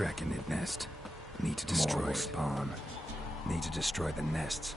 Draconid nest. Need to destroy spawn. Need to destroy the nests.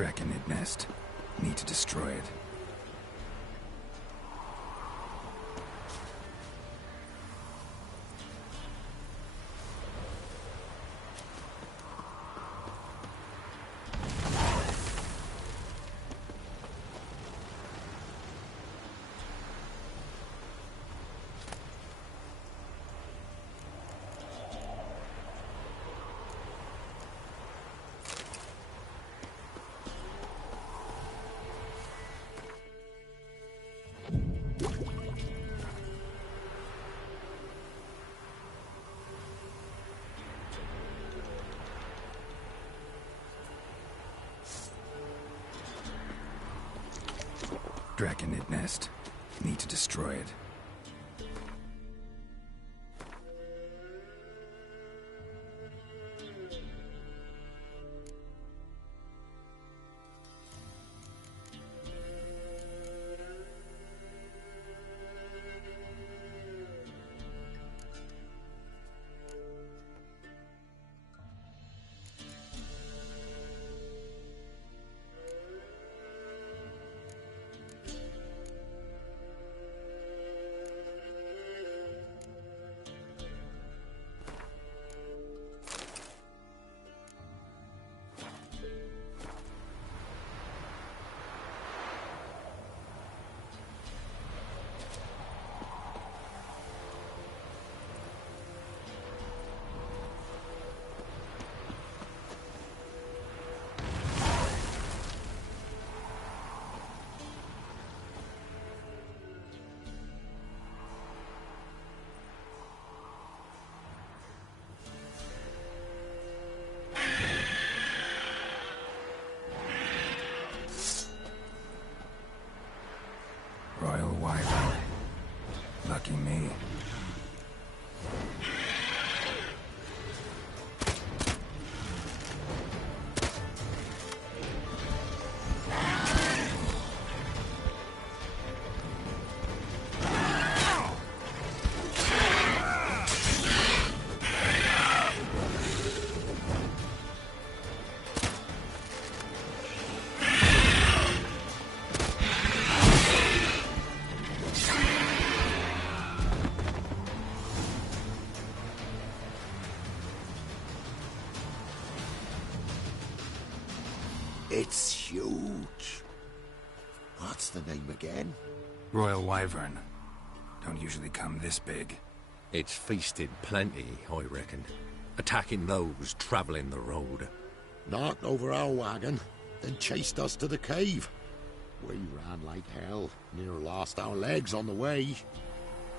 Draconid nest. Need to destroy it. Draconid nest. Need to destroy it. Royal Wyvern. Lucky me. It's huge. What's the name again? Royal Wyvern. Don't usually come this big. It's feasted plenty, I reckon. Attacking those traveling the road. Knocked over our wagon, then chased us to the cave. We ran like hell, near lost our legs on the way.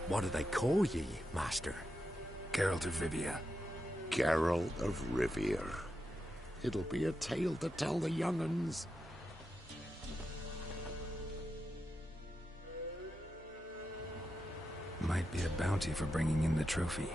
What do they call ye, master? Geralt of Rivia. Geralt of Rivia. It'll be a tale to tell the young'uns. Might be a bounty for bringing in the trophy.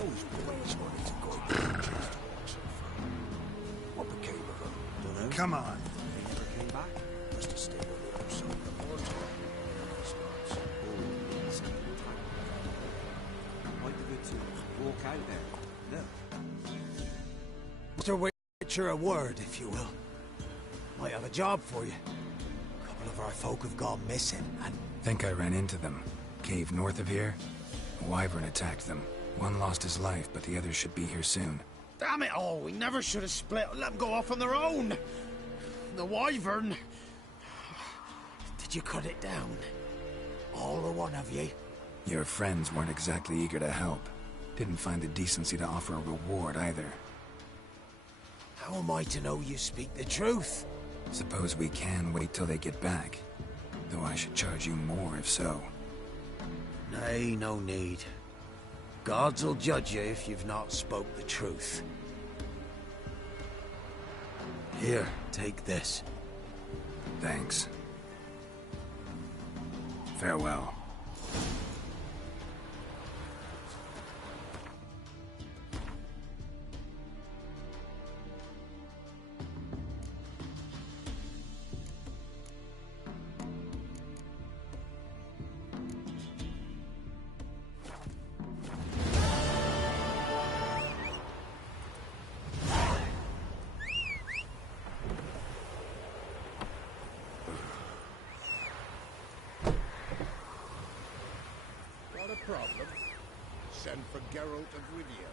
Those boys wanted to go to the chase so far. What became of them? Dunno. Come on. They never came back. Must have stayed on the other side of the border. Starts all stealing time. Might be good to walk out there. Look. Mr. Witcher, a word, if you will. Might have a job for you. A couple of our folk have gone missing, and Think I ran into them. Cave north of here. A wyvern attacked them. One lost his life, but the others should be here soon. Damn it all, we never should have split. Let them go off on their own. The wyvern. did you cut it down? All the one of you? Your friends weren't exactly eager to help. Didn't find the decency to offer a reward either. How am I to know you speak the truth? Suppose we can wait till they get back. Though I should charge you more if so. Nay, no need. Gods will judge you if you've not spoke the truth. Here, take this. Thanks. Farewell. Not a problem. Send for Geralt of Rivia.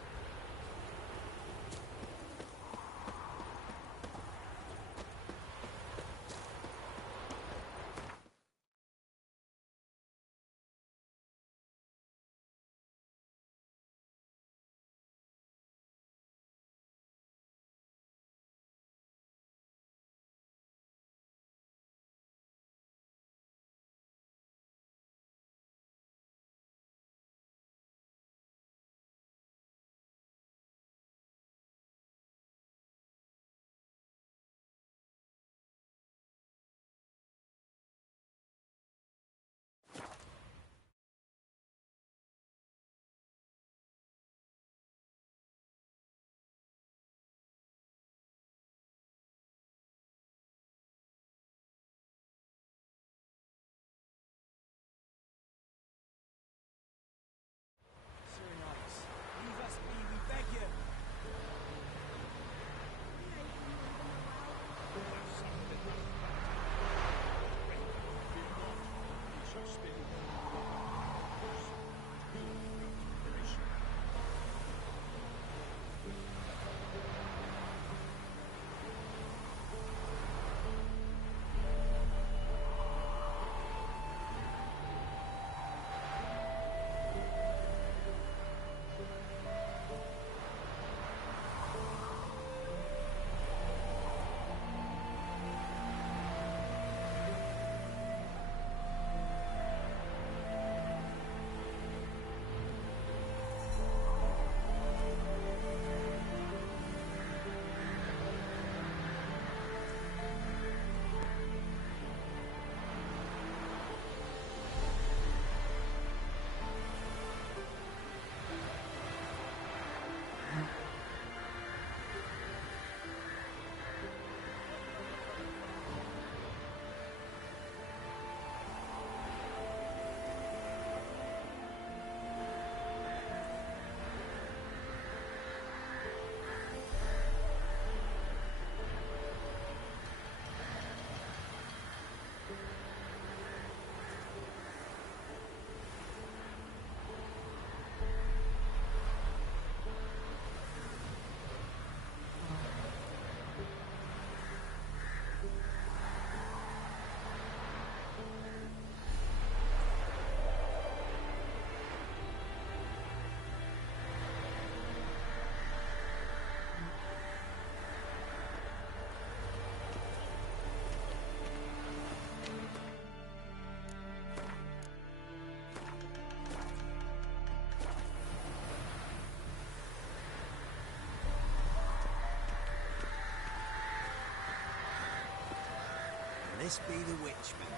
This be the witchman,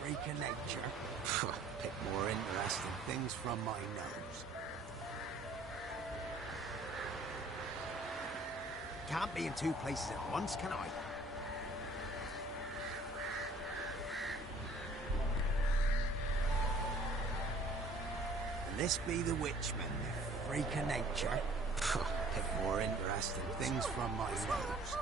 freak of nature. Pick more interesting things from my nose. Can't be in two places at once, can I? And this be the witchmen, the freak of nature. Get more interesting things from my nose.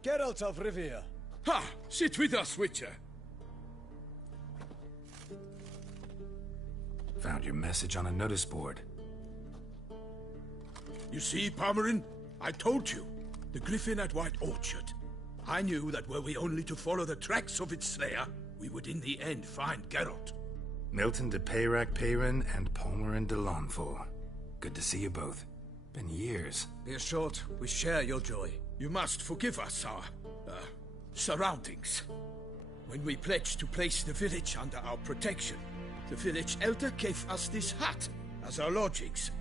Geralt of Rivia. Ha! Sit with us, Witcher. Found your message on a notice board. You see, Palmerin? I told you. The griffin at White Orchard. I knew that were we only to follow the tracks of its slayer, we would in the end find Geralt. Milton de Peyrac Peyrin and Palmerin de Launfal. Good to see you both. Been years. Be assured, we share your joy. You must forgive us our, surroundings. When we pledged to place the village under our protection, the village elder gave us this hut as our lodgings.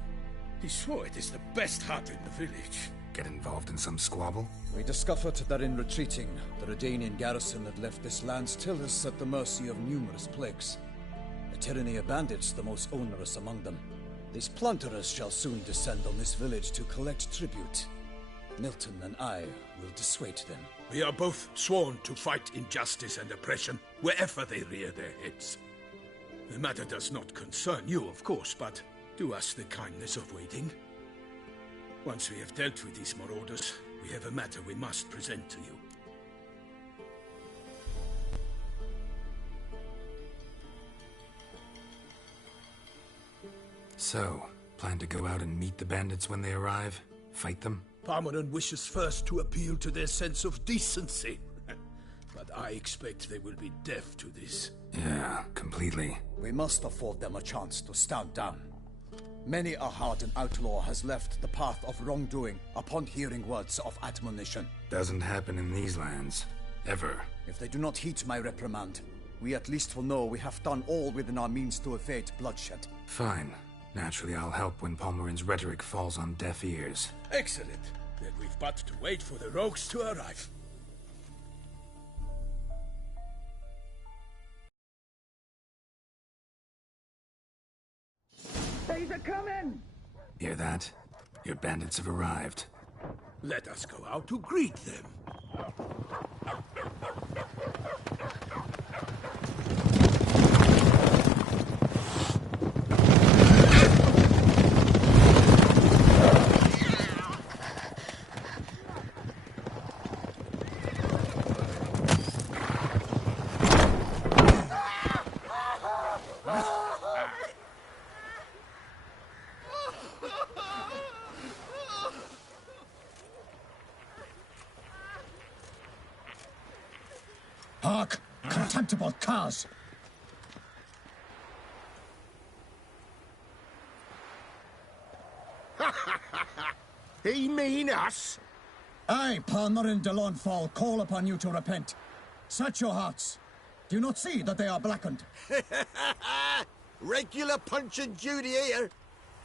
He swore it is the best hut in the village. Get involved in some squabble? We discovered that in retreating, the Redanian garrison had left this land still is at the mercy of numerous plagues. A tyranny of bandits, the most onerous among them. These plunderers shall soon descend on this village to collect tribute. Milton and I will dissuade them. We are both sworn to fight injustice and oppression wherever they rear their heads. The matter does not concern you, of course, but do us the kindness of waiting. Once we have dealt with these marauders, we have a matter we must present to you. So, plan to go out and meet the bandits when they arrive? Fight them? Palmerin wishes first to appeal to their sense of decency. But I expect they will be deaf to this. Yeah, completely. We must afford them a chance to stand down. Many a hardened outlaw has left the path of wrongdoing upon hearing words of admonition. Doesn't happen in these lands. Ever. If they do not heed my reprimand, we at least will know we have done all within our means to evade bloodshed. Fine. Naturally, I'll help when Palmerin's rhetoric falls on deaf ears. Excellent. Then we've but to wait for the rogues to arrive. They's a coming! Hear that? Your bandits have arrived. Let us go out to greet them. Hark! Contemptible curs! He mean us? I, Palmerin de Launfal, call upon you to repent. Search your hearts. Do you not see that they are blackened? Regular Punch and Judy here.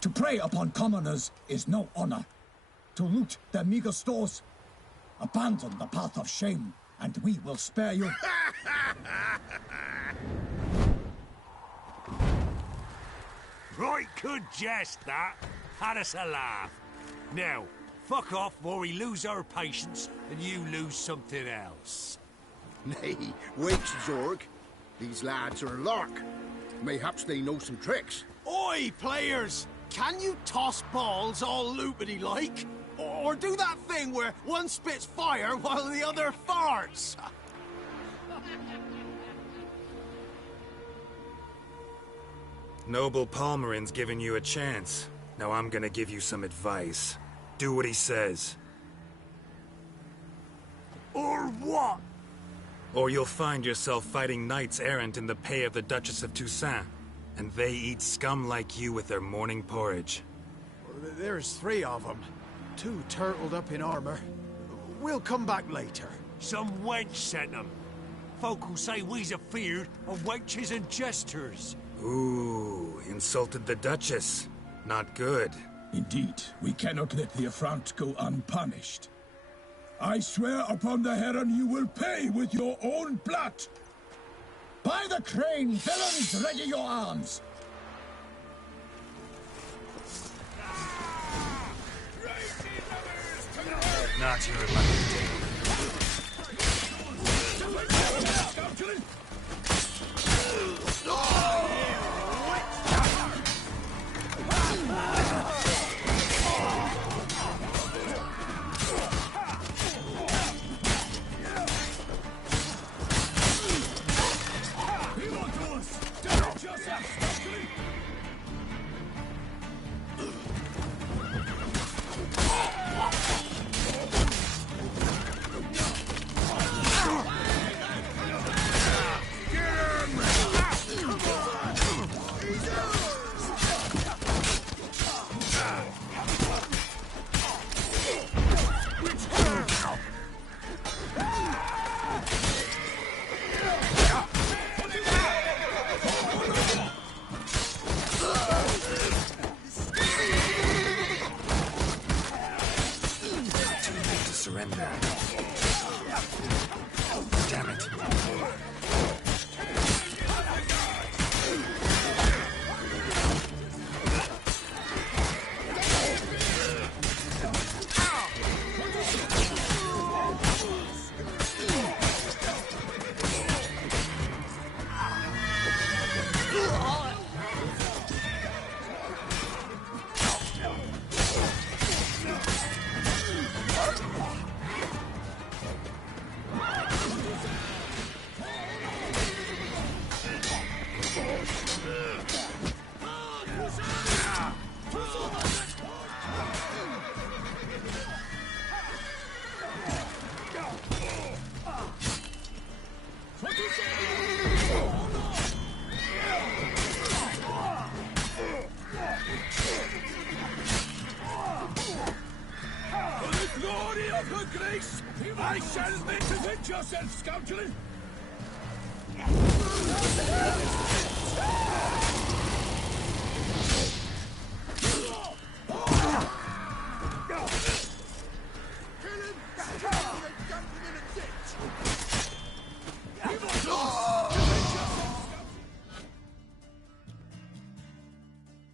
To prey upon commoners is no honor. To loot their meager stores, abandon the path of shame, and we will spare you. Right good jest, that. Had us a laugh. Now, fuck off or we lose our patience and you lose something else. Nay, wait, Zorg. These lads are a lark. Mayhaps they know some tricks. Oi, players! Can you toss balls all loopity-like? Or do that thing where one spits fire while the other farts? Noble Palmerin's giving you a chance. Now I'm gonna give you some advice. Do what he says. Or what? Or you'll find yourself fighting knights errant in the pay of the Duchess of Toussaint. And they eat scum like you with their morning porridge. There's 3 of them. 2 turtled up in armor. We'll come back later. Some wench sent them. Folk will say we's afeard of wenches and jesters. Ooh, insulted the Duchess. Not good. Indeed, we cannot let the affront go unpunished. I swear upon the Heron you will pay with your own blood! By the crane, villains, ready your arms! Not your lucky day. Surrender. Damn it. I shall make you avenge yourself, scoundrel!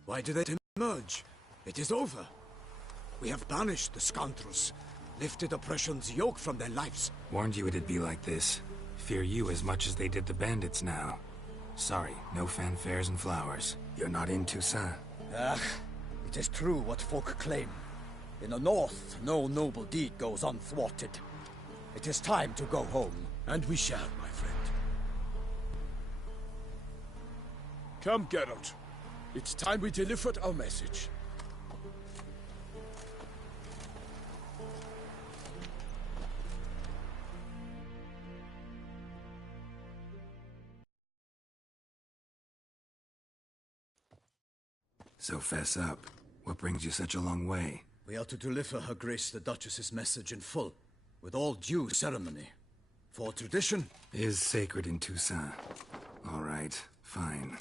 Why do they emerge? It is over. We have banished the scoundrels, lifted oppression's yoke from their lives. Warned you it'd be like this. Fear you as much as they did the bandits now. Sorry, no fanfares and flowers. You're not in Toussaint. Ah, it is true what folk claim. In the north, no noble deed goes unthwarted. It is time to go home. And we shall, my friend. Come, Geralt. It's time we delivered our message. So fess up. What brings you such a long way? We are to deliver Her Grace the Duchess's message in full, with all due ceremony. For tradition is sacred in Toussaint. All right, fine.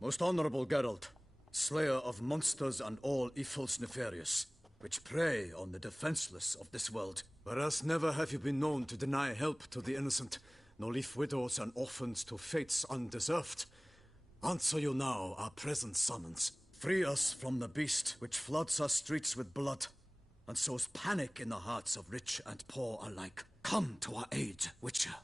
Most honorable Geralt, slayer of monsters and all evils nefarious, which prey on the defenseless of this world. Whereas never have you been known to deny help to the innocent, nor leave widows and orphans to fates undeserved. Answer you now our present summons. Free us from the beast which floods our streets with blood, and sows panic in the hearts of rich and poor alike. Come to our aid, Witcher.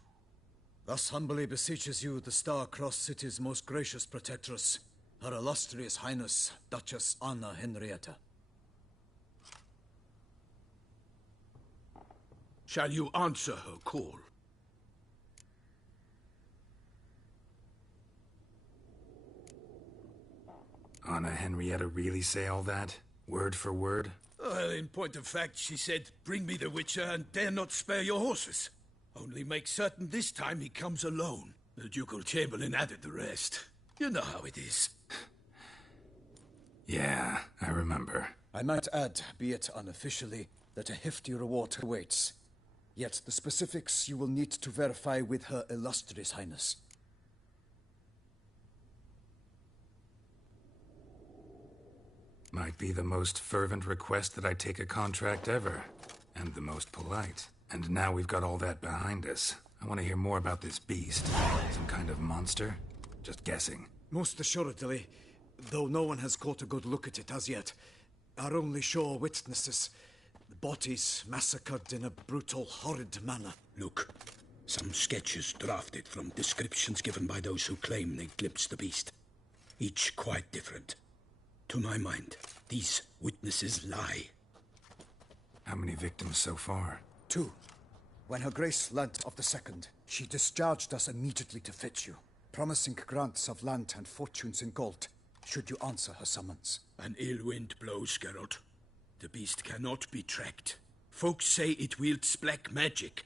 Thus humbly beseeches you the Star-Crossed City's most gracious protectress, Her Illustrious Highness, Duchess Anna Henrietta. Shall you answer her call? Anna Henrietta really say all that? Word for word? Well, in point of fact, she said, bring me the Witcher and dare not spare your horses. Only make certain this time he comes alone. The Ducal Chamberlain added the rest. You know how it is. Yeah, I remember. I might add, be it unofficially, that a hefty reward awaits. Yet the specifics you will need to verify with Her Illustrious Highness. Might be the most fervent request that I take a contract ever. And the most polite. And now we've got all that behind us. I want to hear more about this beast. Some kind of monster? Just guessing. Most assuredly, though no one has caught a good look at it as yet. Our only sure witnesses. The bodies massacred in a brutal, horrid manner. Look, some sketches drafted from descriptions given by those who claim they glimpsed the beast. Each quite different. To my mind, these witnesses lie. How many victims so far? 2. When Her Grace learnt of the second, she discharged us immediately to fetch you, promising grants of land and fortunes in gold, should you answer her summons. An ill wind blows, Geralt. The beast cannot be tracked. Folks say it wields black magic.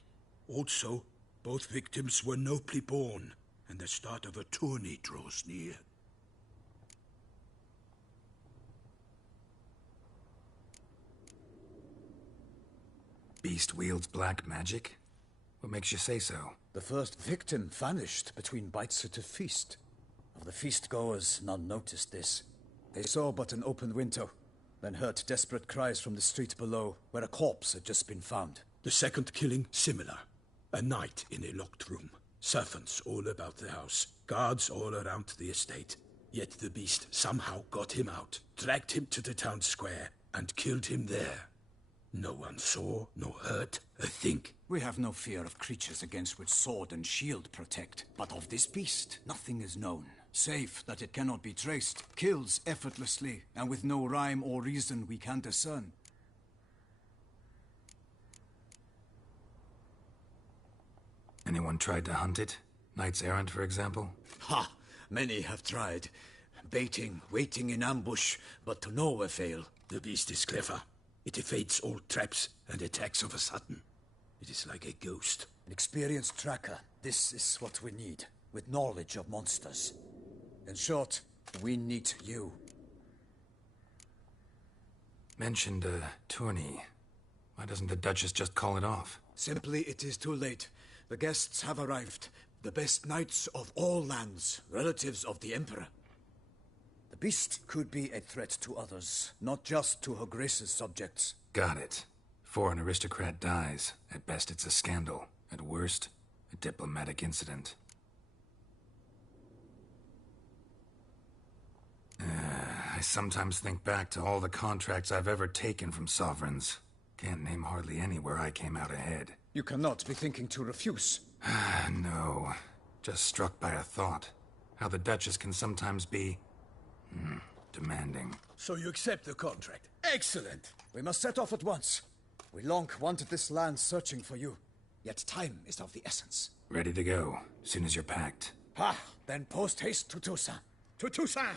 Also, both victims were nobly born, and the start of a tourney draws near. Beast wields black magic? What makes you say so? The first victim vanished between bites at a feast. Of the feast-goers, none noticed this. They saw but an open window, then heard desperate cries from the street below, where a corpse had just been found. The second killing, similar. A night in a locked room. Servants all about the house. Guards all around the estate. Yet the beast somehow got him out, dragged him to the town square, and killed him there. No one saw, nor heard a thing. We have no fear of creatures against which sword and shield protect. But of this beast, nothing is known. Save that it cannot be traced, kills effortlessly, and with no rhyme or reason we can discern. Anyone tried to hunt it? Knights errant, for example? Ha! Many have tried. Baiting, waiting in ambush, but to no avail. The beast is clever. It evades all traps and attacks of a sudden. It is like a ghost. An experienced tracker. This is what we need, with knowledge of monsters. In short, we need you. Mentioned a tourney. Why doesn't the Duchess just call it off? Simply, it is too late. The guests have arrived. The best knights of all lands, relatives of the Emperor. The beast could be a threat to others, not just to Her Grace's subjects. Got it. Before an aristocrat dies, at best it's a scandal. At worst, a diplomatic incident. I sometimes think back to all the contracts I've ever taken from sovereigns. Can't name hardly any where I came out ahead. You cannot be thinking to refuse. No. Just struck by a thought. How the Duchess can sometimes be... demanding. So you accept the contract. Excellent! We must set off at once. We long wanted this land searching for you. Yet time is of the essence. Ready to go, soon as you're packed. Ha! Then post-haste to Toussaint. To Toussaint!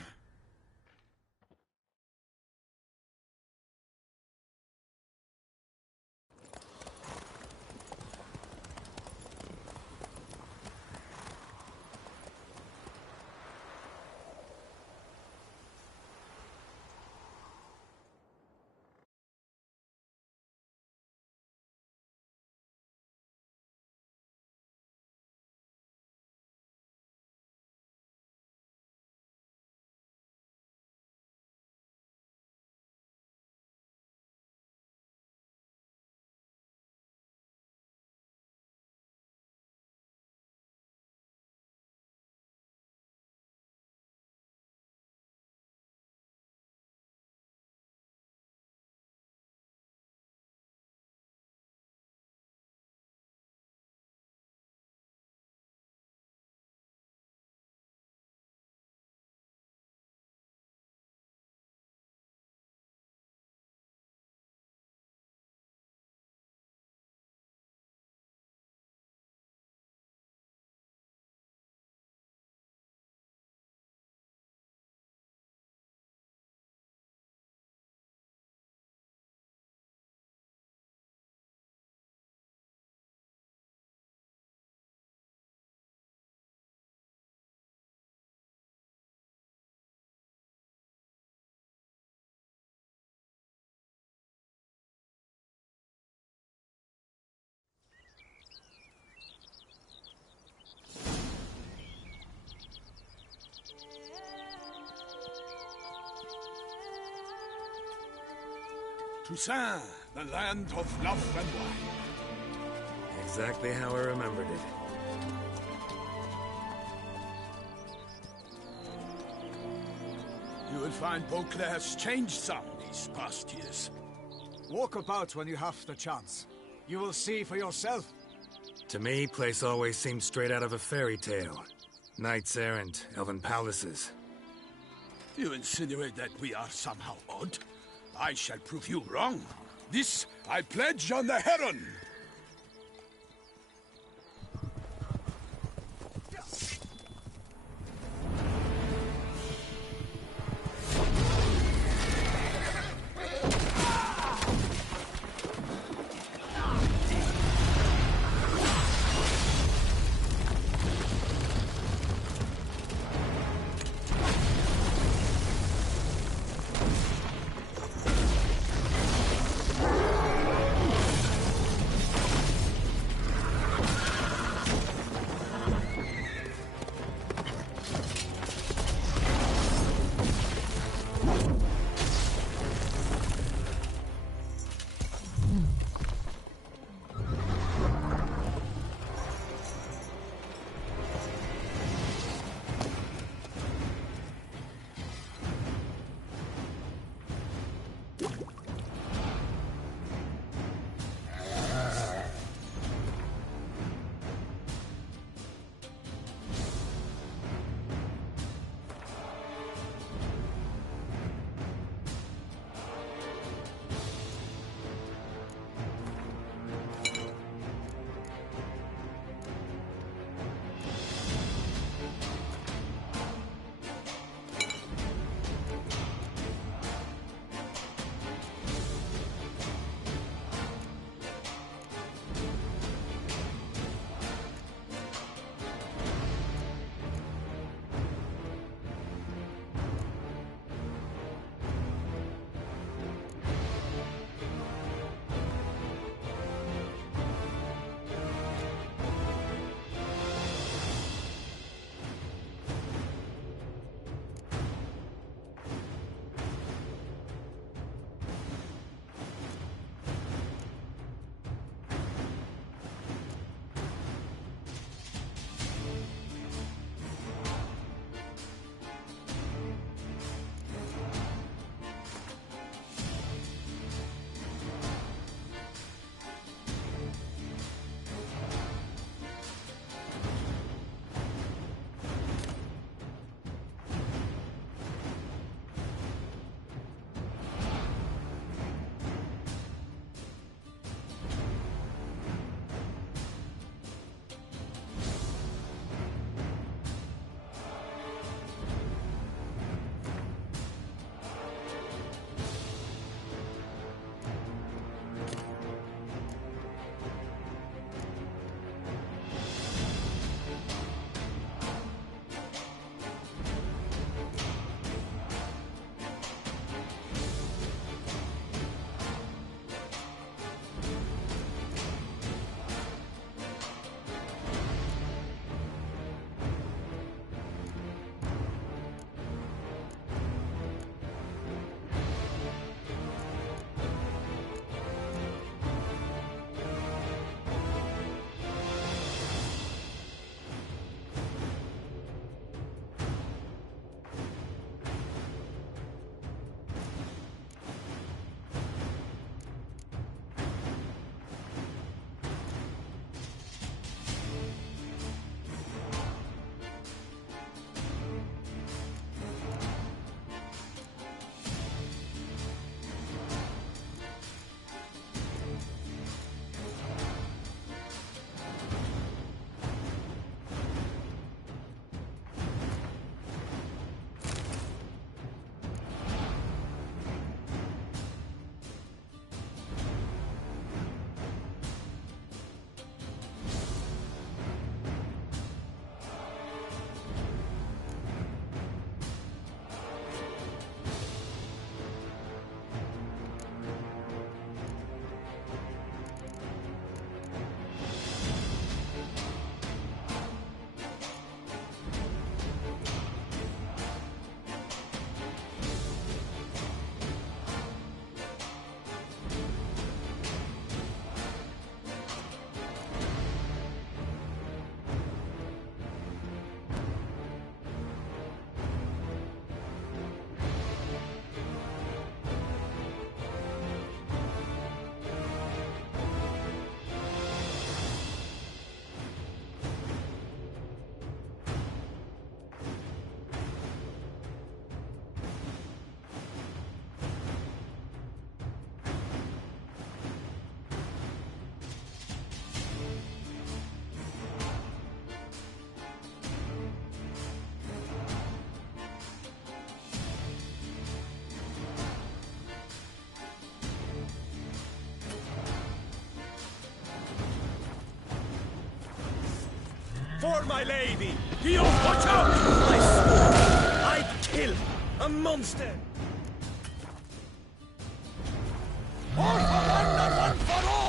Toussaint, the land of love and wine. Exactly how I remembered it. You will find Beauclair's changed some these past years. Walk about when you have the chance. You will see for yourself. To me, place always seemed straight out of a fairy tale. Knights errant, elven palaces. You insinuate that we are somehow odd? I shall prove you wrong. This I pledge on the Heron! for my lady! Guillaume, watch out! I swore I'd kill a monster! All for one and one for all!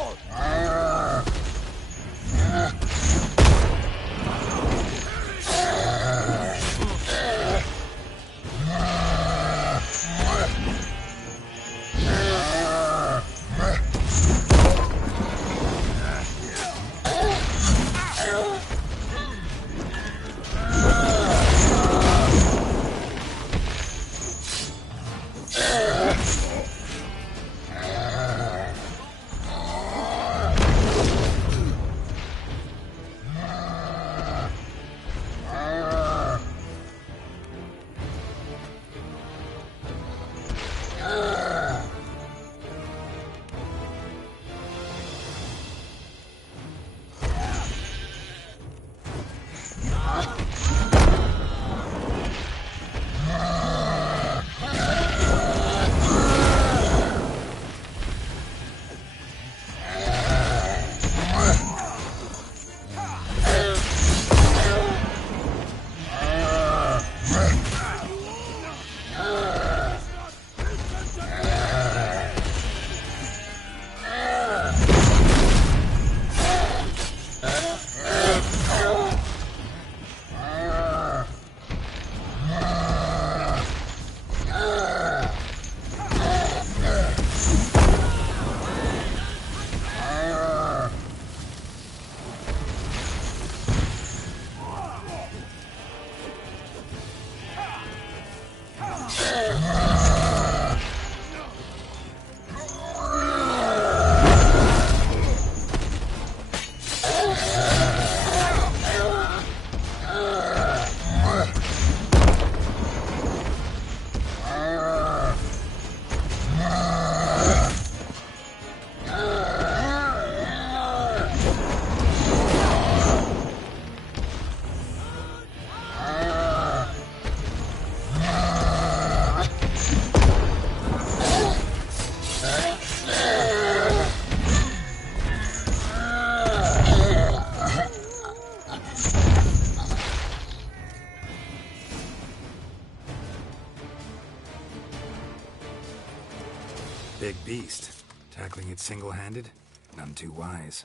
Big beast. Tackling it single-handed? None too wise.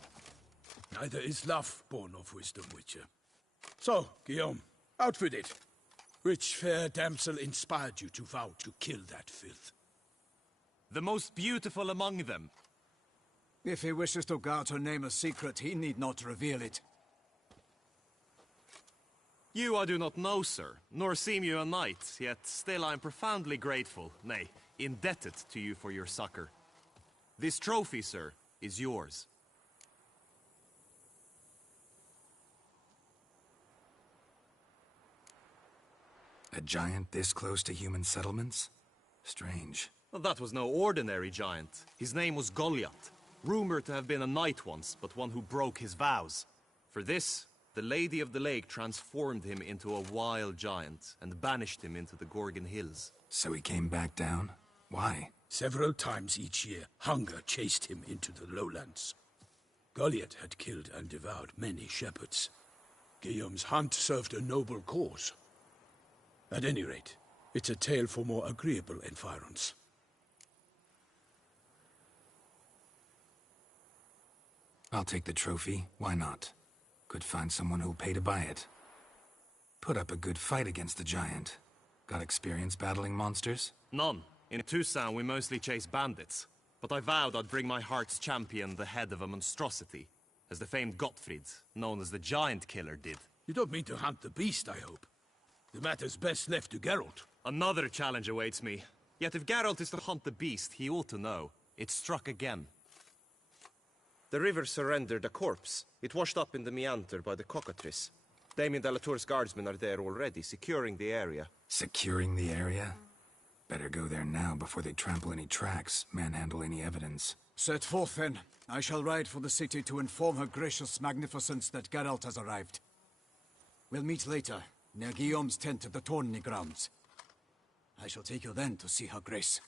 Neither is love born of wisdom, Witcher. So, Guillaume, out with it. Which fair damsel inspired you to vow to kill that filth? The most beautiful among them. If he wishes to guard her name a secret, he need not reveal it. You I do not know, sir, nor seem you a knight, yet still I am profoundly grateful, nay, indebted to you for your succor. This trophy, sir, is yours. A giant this close to human settlements? Strange. Well, that was no ordinary giant. His name was Goliath, rumored to have been a knight once, but one who broke his vows. For this, the Lady of the Lake transformed him into a wild giant and banished him into the Gorgon Hills. So he came back down? Why? Several times each year, hunger chased him into the lowlands. Goliath had killed and devoured many shepherds. Guillaume's hunt served a noble cause. At any rate, it's a tale for more agreeable environs. I'll take the trophy. Why not? Could find someone who'll pay to buy it. Put up a good fight against the giant. Got experience battling monsters? None. In Tucson, we mostly chase bandits. But I vowed I'd bring my heart's champion the head of a monstrosity, as the famed Gottfried, known as the Giant Killer, did. You don't mean to hunt the beast, I hope. The matter's best left to Geralt. Another challenge awaits me. Yet if Geralt is to hunt the beast, he ought to know. It struck again. The river surrendered a corpse. It washed up in the meander by the cockatrice. Damien de la Tour's guardsmen are there already, securing the area. Securing the area? Better go there now before they trample any tracks, manhandle any evidence. Set forth, then. I shall ride for the city to inform her gracious magnificence that Geralt has arrived. We'll meet later, near Guillaume's tent at the tourney grounds. I shall take you then to see her grace.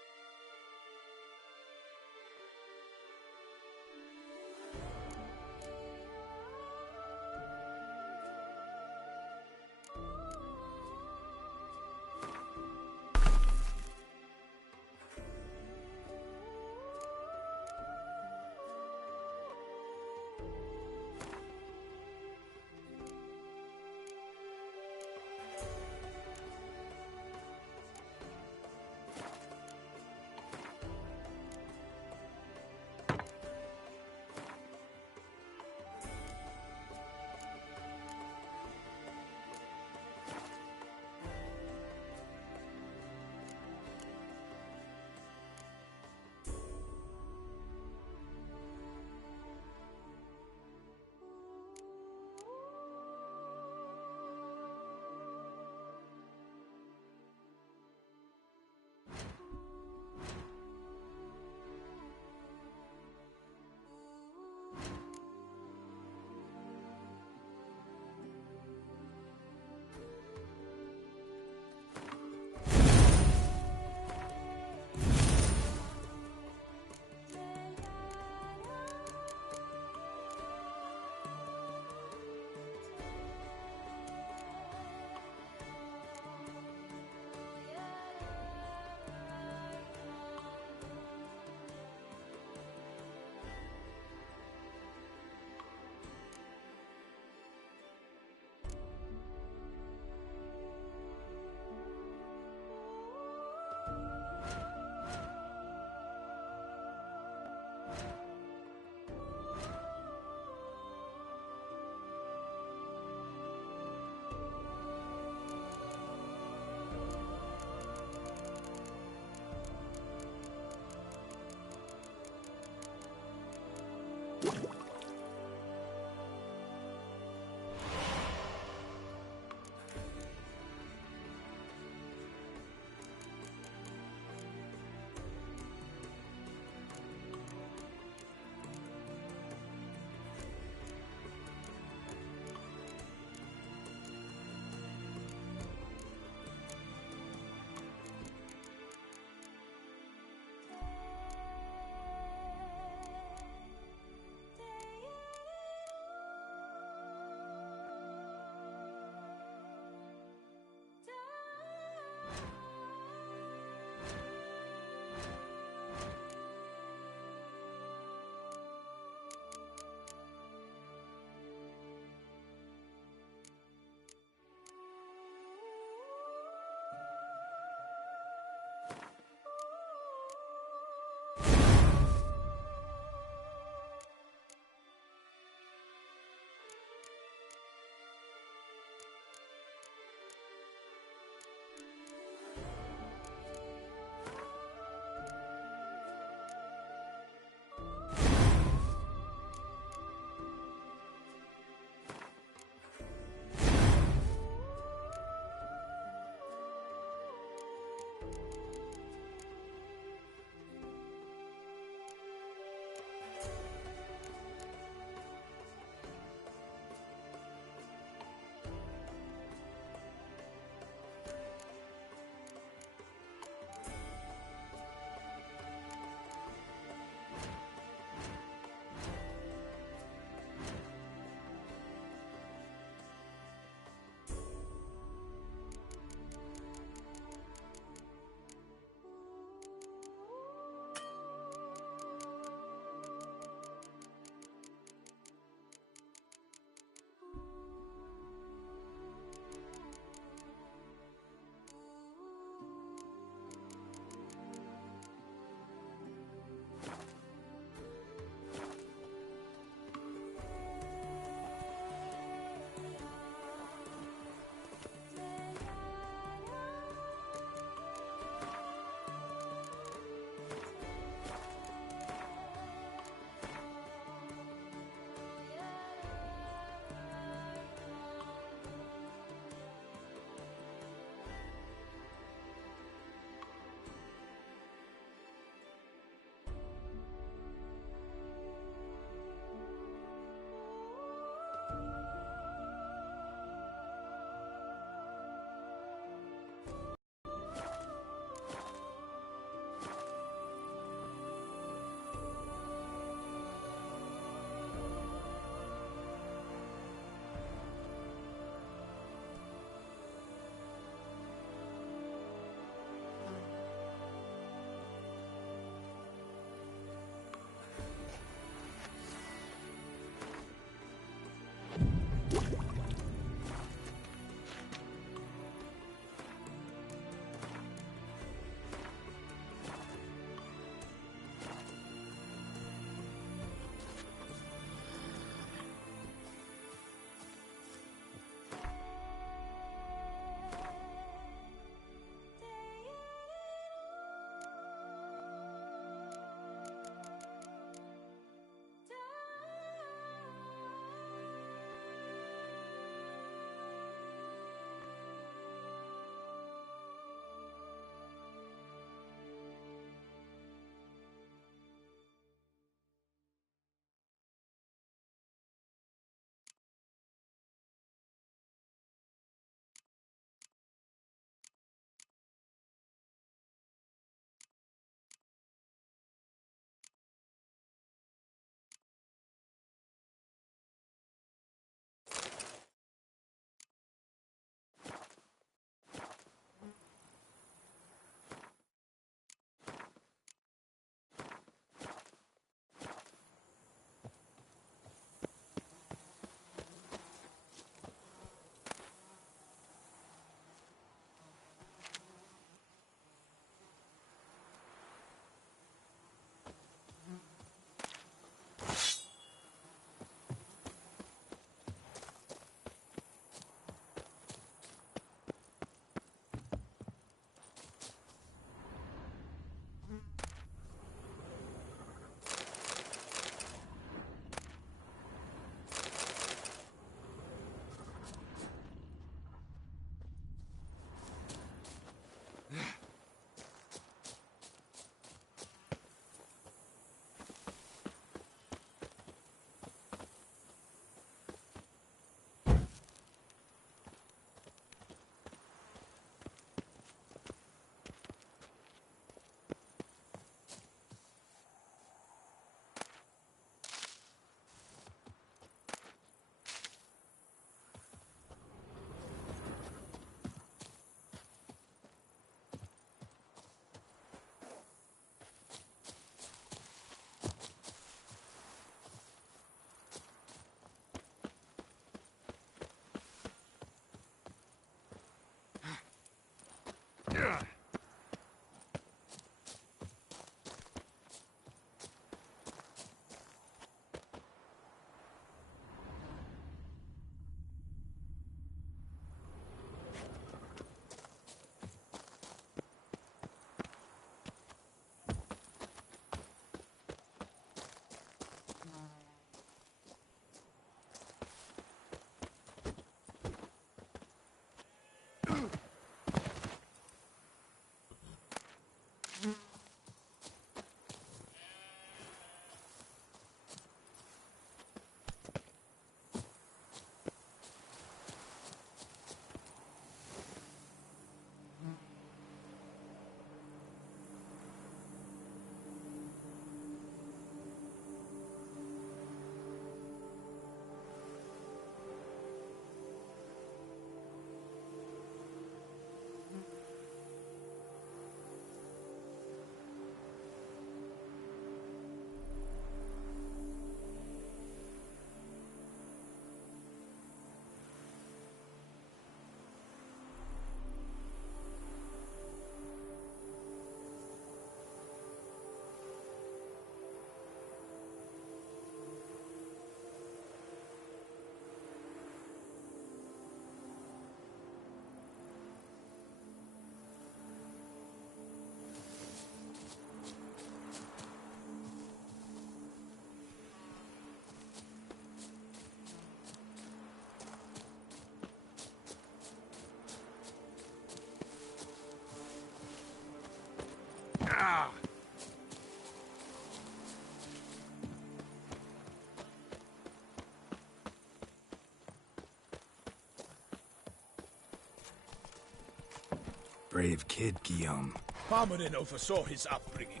brave kid, Guillaume. Parmanin oversaw his upbringing.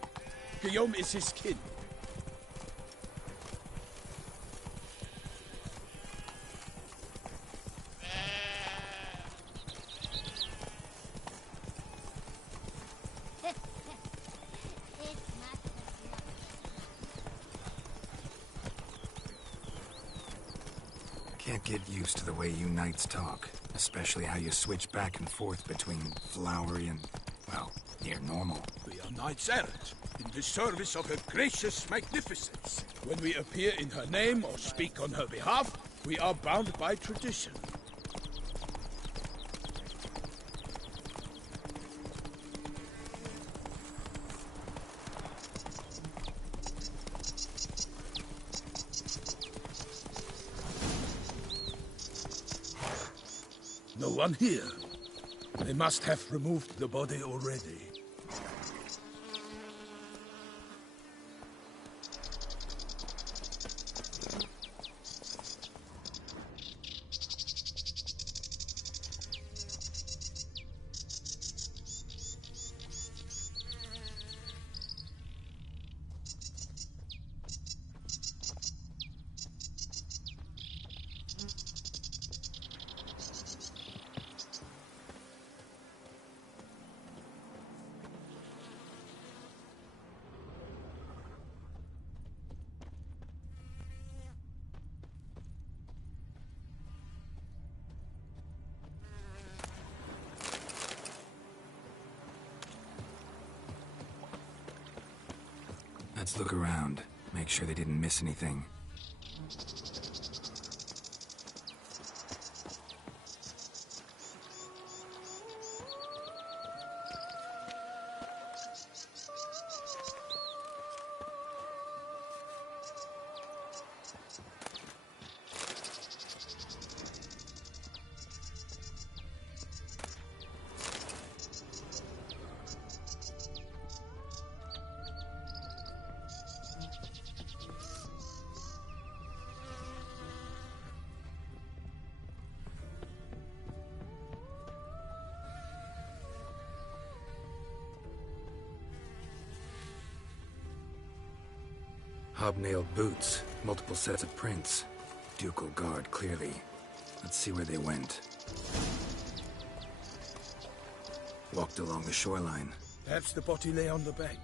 Guillaume is his kin. Can't get used to the way you knights talk. Especially how you switch back and forth between flowery and, well, near normal. We are knights errant, in the service of her gracious magnificence. When we appear in her name or speak on her behalf, we are bound by tradition. No one here. They must have removed the body already. Let's look around. Make sure they didn't miss anything. Hobnailed boots, multiple sets of prints. Ducal guard, clearly. Let's see where they went. Walked along the shoreline. Perhaps the body lay on the bank.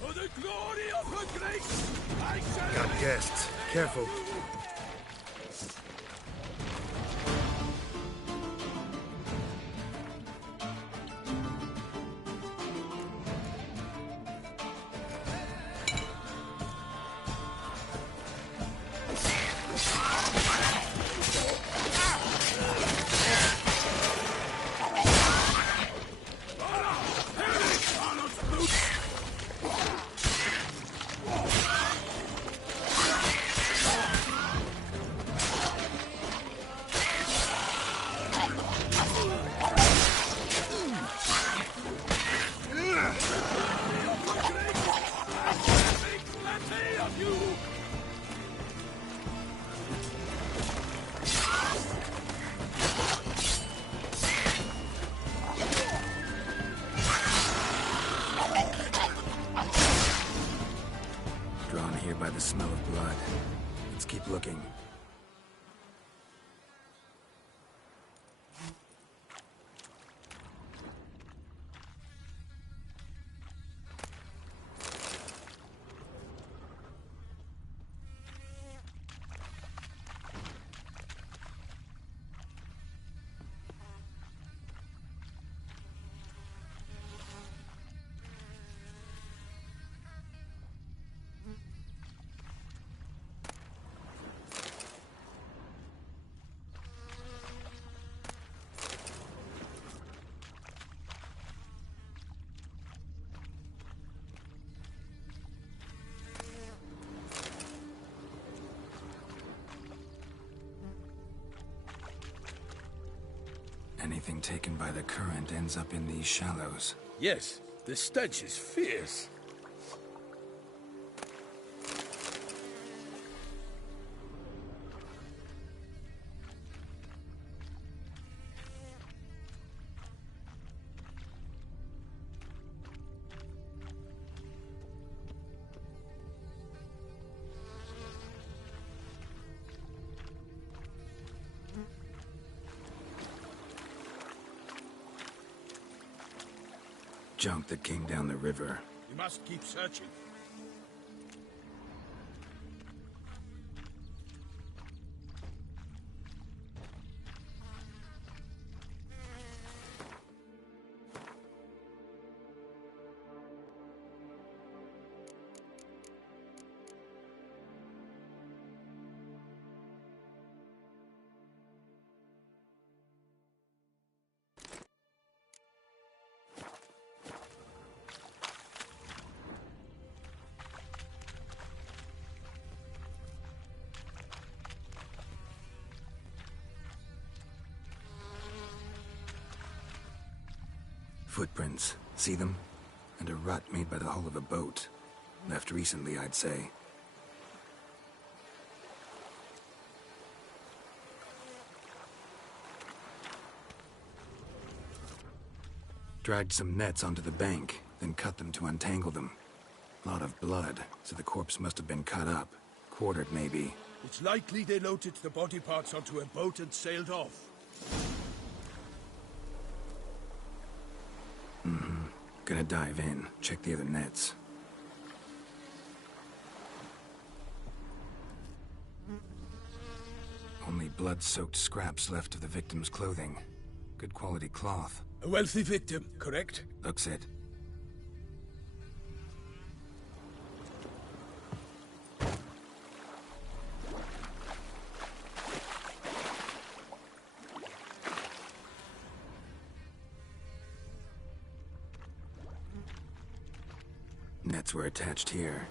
For the glory of her grace, I shall... Got guests. Careful. Drawn here by the smell of blood. Let's keep looking. Anything taken by the current ends up in these shallows. Yes, the stench is fierce. junk that came down the river. We must keep searching. Footprints. See them? And a rut made by the hull of a boat. Left recently, I'd say. Dragged some nets onto the bank, then cut them to untangle them. Lot of blood, so the corpse must have been cut up. Quartered, maybe. It's likely they loaded the body parts onto a boat and sailed off. Gonna dive in, check the other nets. Only blood-soaked scraps left of the victim's clothing. Good quality cloth. A wealthy victim, correct? Looks it. Nets were attached here.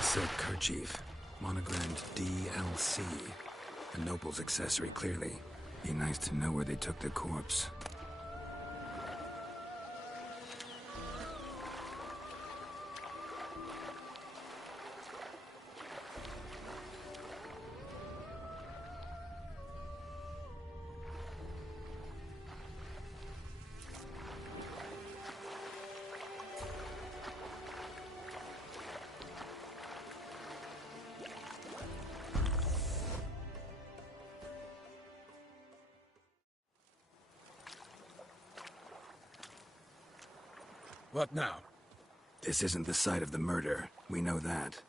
Silk kerchief, monogrammed DLC. A noble's accessory, clearly. Be nice to know where they took the corpse. What now? This isn't the site of the murder. We know that.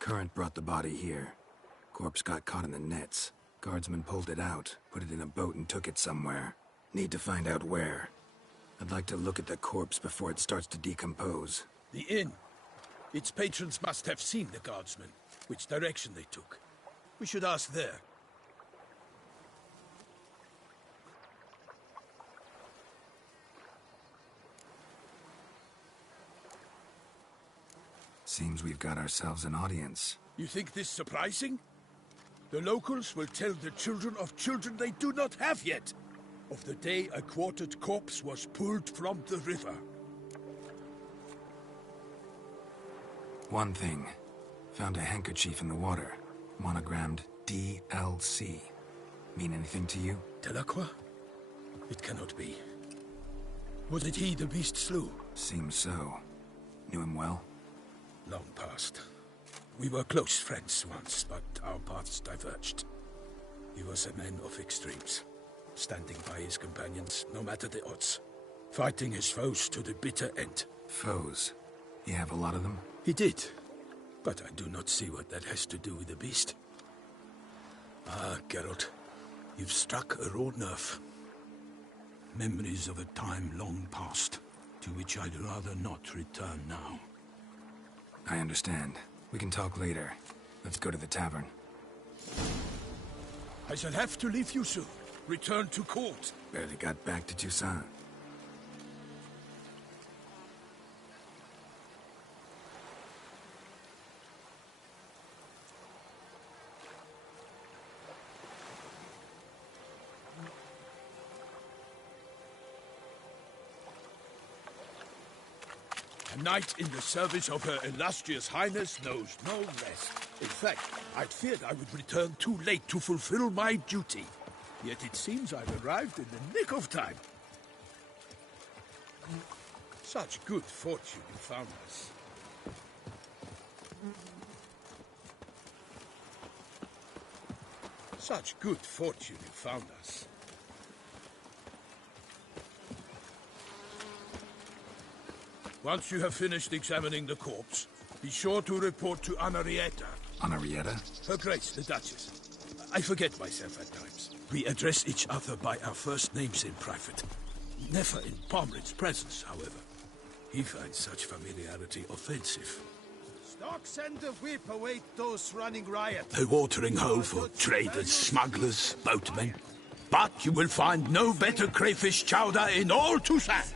Current brought the body here. Corpse got caught in the nets. Guardsmen pulled it out, put it in a boat and took it somewhere. Need to find out where. I'd like to look at the corpse before it starts to decompose. The inn. Its patrons must have seen the guardsmen, which direction they took. We should ask there. Seems we've got ourselves an audience. You think this surprising? The locals will tell the children of children they do not have yet, of the day a quartered corpse was pulled from the river. One thing. Found a handkerchief in the water. Monogrammed DLC. Mean anything to you? Delacroix? It cannot be. Was it he the beast slew? Seems so. Knew him well? Long past. We were close friends once, but our paths diverged. He was a man of extremes, standing by his companions, no matter the odds. Fighting his foes to the bitter end. Foes? You have a lot of them? He did, but I do not see what that has to do with the beast. Ah, Geralt, you've struck a raw nerve. Memories of a time long past, to which I'd rather not return now. I understand. We can talk later. Let's go to the tavern. I shall have to leave you soon. Return to court. Barely got back to Toussaint. A knight in the service of Her Illustrious Highness knows no rest. In fact, I'd feared I would return too late to fulfill my duty. Yet it seems I've arrived in the nick of time. Such good fortune you found us. Such good fortune you found us. Once you have finished examining the corpse, be sure to report to Anarietta. Anarietta? Her Grace, the Duchess. I forget myself at times. We address each other by our first names in private. Never in Pomred's presence, however. He finds such familiarity offensive. Stocks and the whip await those running riot. A watering hole for traders, smugglers, boatmen. But you will find no better crayfish chowder in all Toussaint.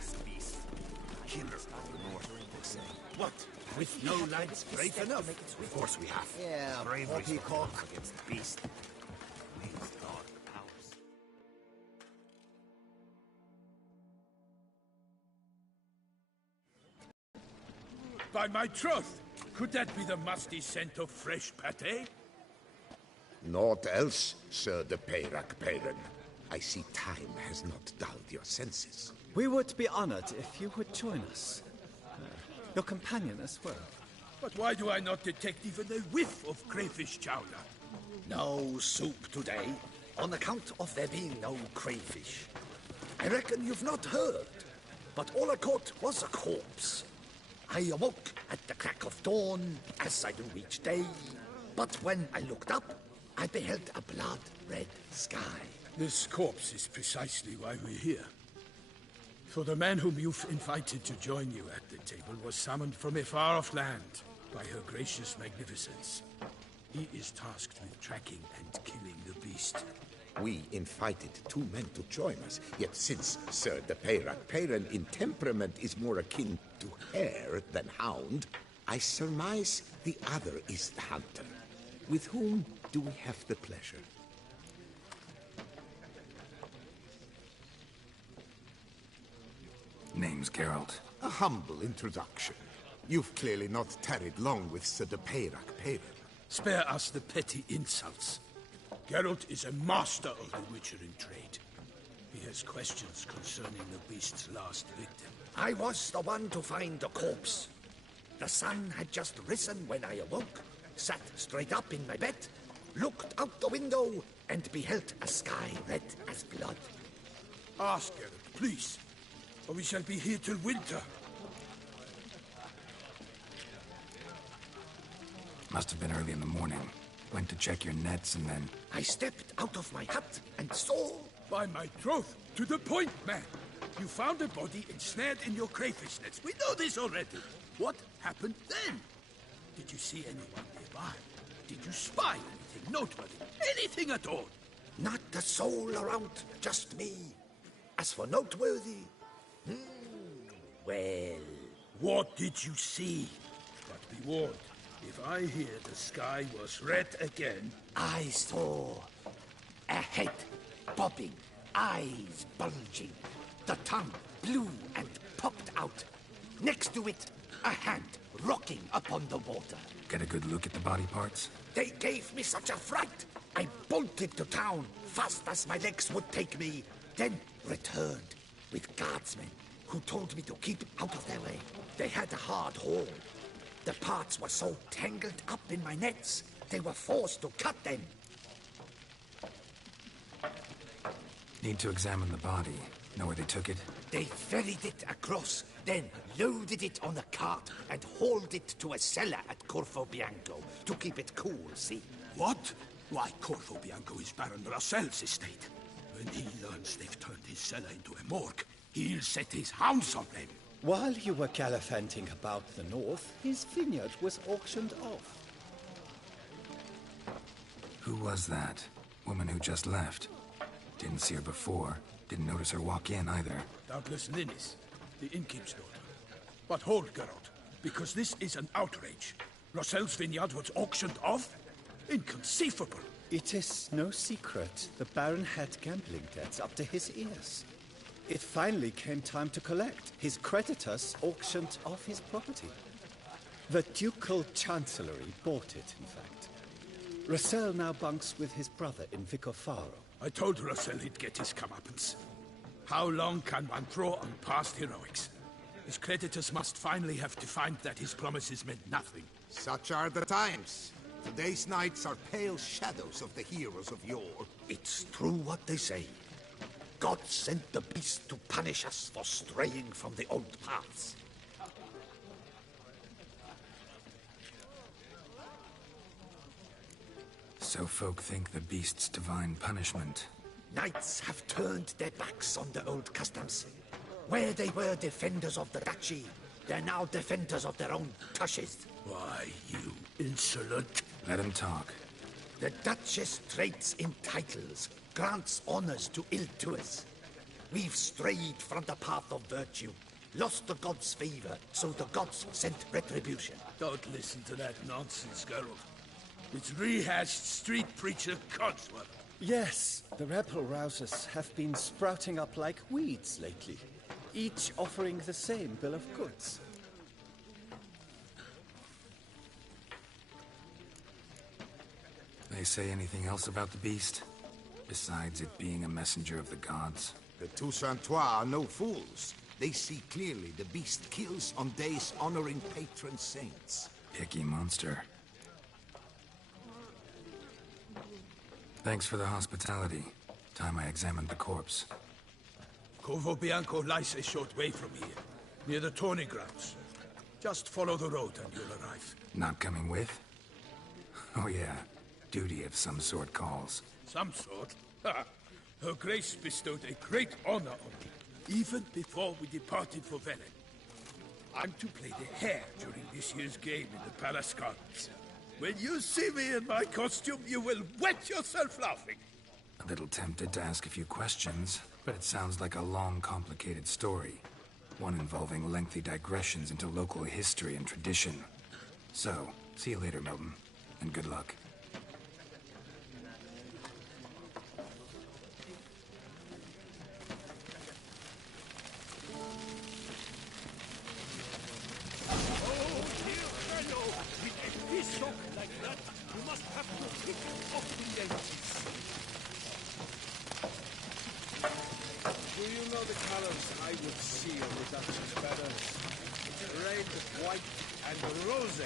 What? With no lads brave enough? Of course we have. Yeah, Bravery poppycock. against the beast. By my troth, could that be the musty scent of fresh pâté? Naught else, Sir de Peyrac Peyran. I see time has not dulled your senses. We would be honored if you would join us. Your companion as well. But why do I not detect even a whiff of crayfish chowder? No soup today, on account of there being no crayfish. I reckon you've not heard, but all I caught was a corpse. I awoke at the crack of dawn, as I do each day, but when I looked up, I beheld a blood-red sky. This corpse is precisely why we're here. For the man whom you've invited to join you at the table was summoned from a far-off land by her gracious magnificence. He is tasked with tracking and killing the beast. We invited two men to join us, yet since Sir de Peyrac Peyran in temperament is more akin to hare than hound, I surmise the other is the hunter. With whom do we have the pleasure? Name's Geralt. A humble introduction. You've clearly not tarried long with Sir de Peyrac Peyran. Spare us the petty insults. Geralt is a master of the witchering trade. He has questions concerning the beast's last victim. I was the one to find the corpse. The sun had just risen when I awoke, sat straight up in my bed, looked out the window, and beheld a sky red as blood. Ask Geralt, please, or we shall be here till winter. Must have been early in the morning. Went to check your nets and then... I stepped out of my hut and saw... By my troth, to the point, man. You found a body ensnared in your crayfish nets. We know this already. What happened then? Did you see anyone nearby? Did you spy anything noteworthy? Anything at all? Not a soul around, just me. As for noteworthy... well... What did you see? But be warned. If I hear the sky was red again... I saw a head bobbing, eyes bulging, the tongue blue and popped out. Next to it, a hand rocking upon the water. Get a good look at the body parts? They gave me such a fright. I bolted to town fast as my legs would take me, then returned with guardsmen who told me to keep out of their way. They had a hard haul. The parts were so tangled up in my nets, they were forced to cut them. Need to examine the body. Know where they took it? They ferried it across, then loaded it on a cart and hauled it to a cellar at Corvo Bianco to keep it cool, see? What? Why, Corvo Bianco is Baron Russell's estate. When he learns they've turned his cellar into a morgue, he'll set his hounds on them. While you were gallivanting about the north, his vineyard was auctioned off. Who was that? Woman who just left. Didn't see her before. Didn't notice her walk in either. Doubtless Linnis, the innkeep's daughter. But hold, Geralt, because this is an outrage. Rossel's vineyard was auctioned off? Inconceivable. It is no secret the Baron had gambling debts up to his ears. It finally came time to collect. His creditors auctioned off his property. The Ducal Chancellery bought it, in fact. Rossel now bunks with his brother in Vicofaro. I told Rossel he'd get his comeuppance. How long can one draw on past heroics? His creditors must finally have to find that his promises meant nothing. Such are the times. Today's knights are pale shadows of the heroes of yore. It's true what they say. God sent the beast to punish us for straying from the old paths. So folk think the beast's divine punishment. Knights have turned their backs on the old customs. Where they were defenders of the duchy, they're now defenders of their own tushes. Why, you insolent... Let him talk. The Duchess trades in titles, grants honors to ill-doers. We've strayed from the path of virtue, lost the gods' favor, so the gods sent retribution. Don't listen to that nonsense, Geralt. It's rehashed street preacher Codsworth. Yes, the rebel rousers have been sprouting up like weeds lately, each offering the same bill of goods. They say anything else about the beast? Besides it being a messenger of the gods? The Toussaintois are no fools. They see clearly the beast kills on days honoring patron saints. Picky monster. Thanks for the hospitality. Time I examined the corpse. Corvo Bianco lies a short way from here, near the tourney grounds. Just follow the road and you'll arrive. Not coming with? Oh yeah, duty of some sort calls. Some sort? Ha! Her Grace bestowed a great honor on me, even before we departed for Velen. I'm to play the hare during this year's game in the Palace Gardens. When you see me in my costume, you will wet yourself laughing. A little tempted to ask a few questions, but it sounds like a long, complicated story. One involving lengthy digressions into local history and tradition. So, see you later, Milton, and good luck. Do you know the colors I would see on the Duchess' banners? Red, white, and rose.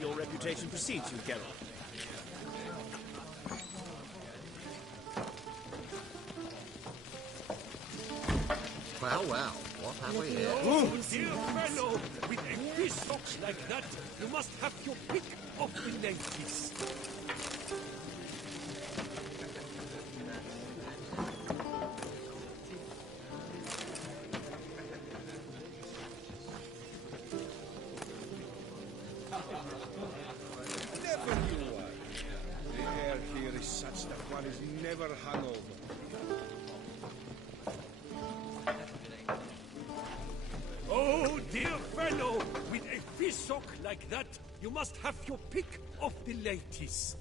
Your reputation precedes you, Geralt. Well, what have we here? Oh, dear fellow! With a piece like that, you must have your pick of the ladies. Never knew why. The air here is such that one is never hungover. Oh, dear fellow! With a fish like that, you must have your pick of the ladies.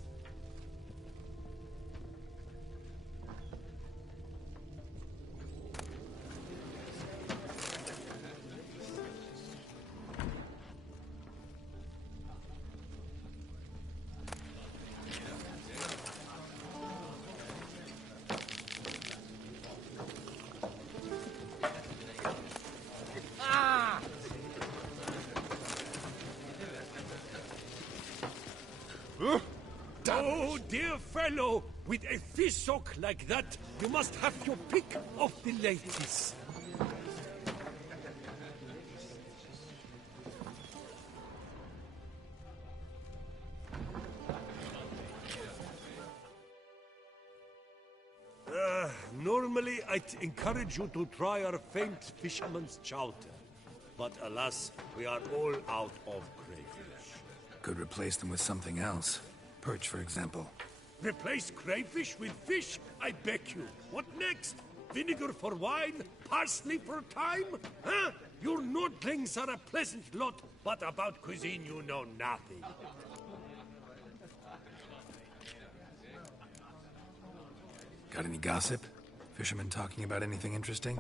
Oh, dear fellow! With a fish like that, you must have your pick of the ladies. Normally, I'd encourage you to try our famed fisherman's chowder. But alas, we are all out of crayfish. Could replace them with something else. Perch, for example. Replace crayfish with fish? I beg you. What next? Vinegar for wine? Parsley for thyme? Huh? Your Nordlings are a pleasant lot, but about cuisine you know nothing. Got any gossip? Fishermen talking about anything interesting?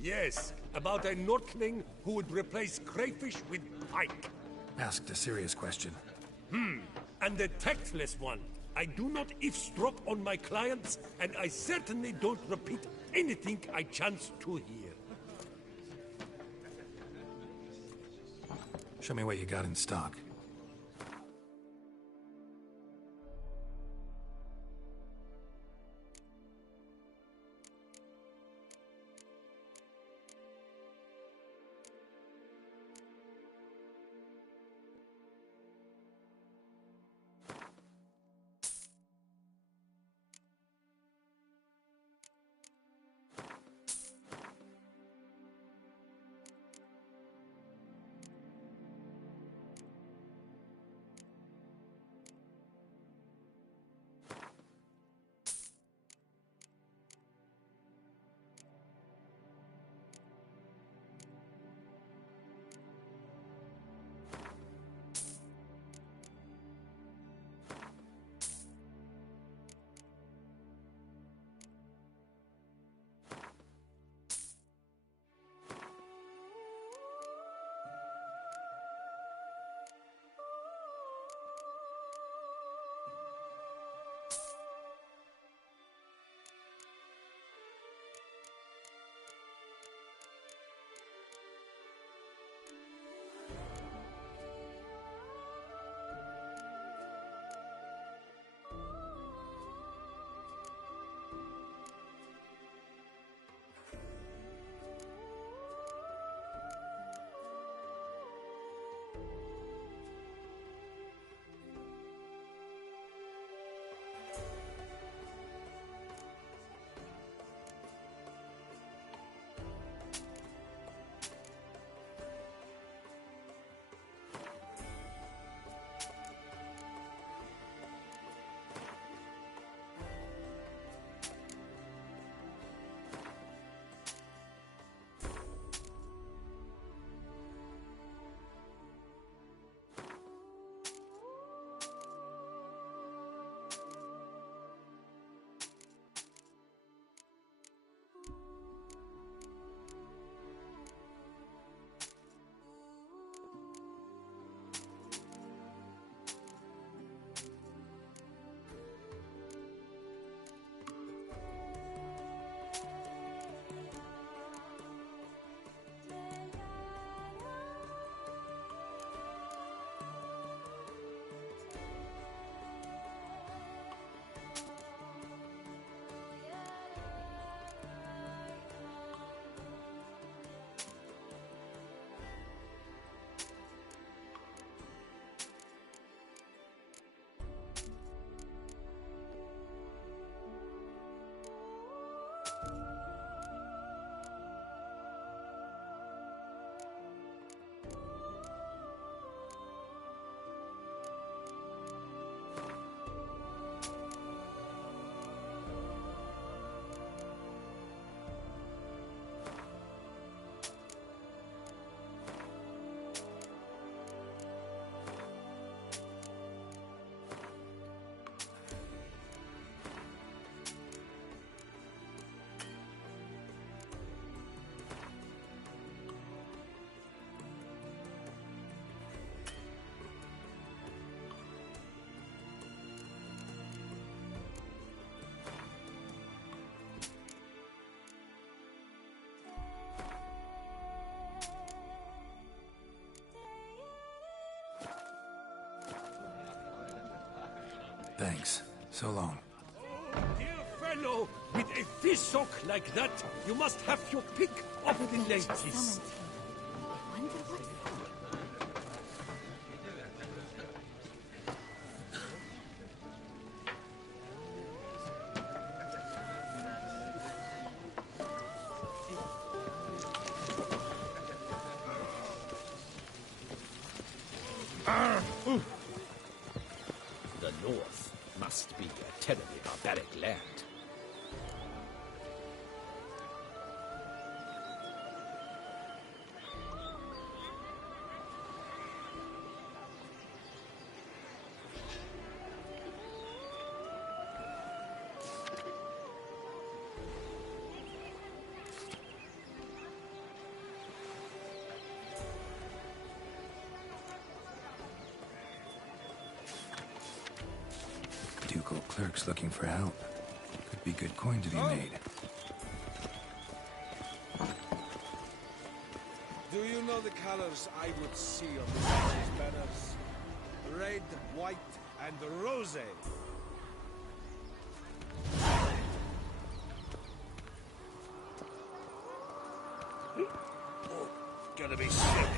Yes, about a Nordling who would replace crayfish with pike. Asked a serious question. And a tactless one. I do not eavesdrop on my clients, and I certainly don't repeat anything I chance to hear. Show me what you got in stock. Thanks. So long. Dear fellow, with a fish-sock like that, you must have your pick of the ladies. The North must be a terribly barbaric land. Ducal clerks looking for help. Could be good coin to be made. Do you know the colors I would see on the Duchess banners? Red, white, and rose. Oh, gonna be sick.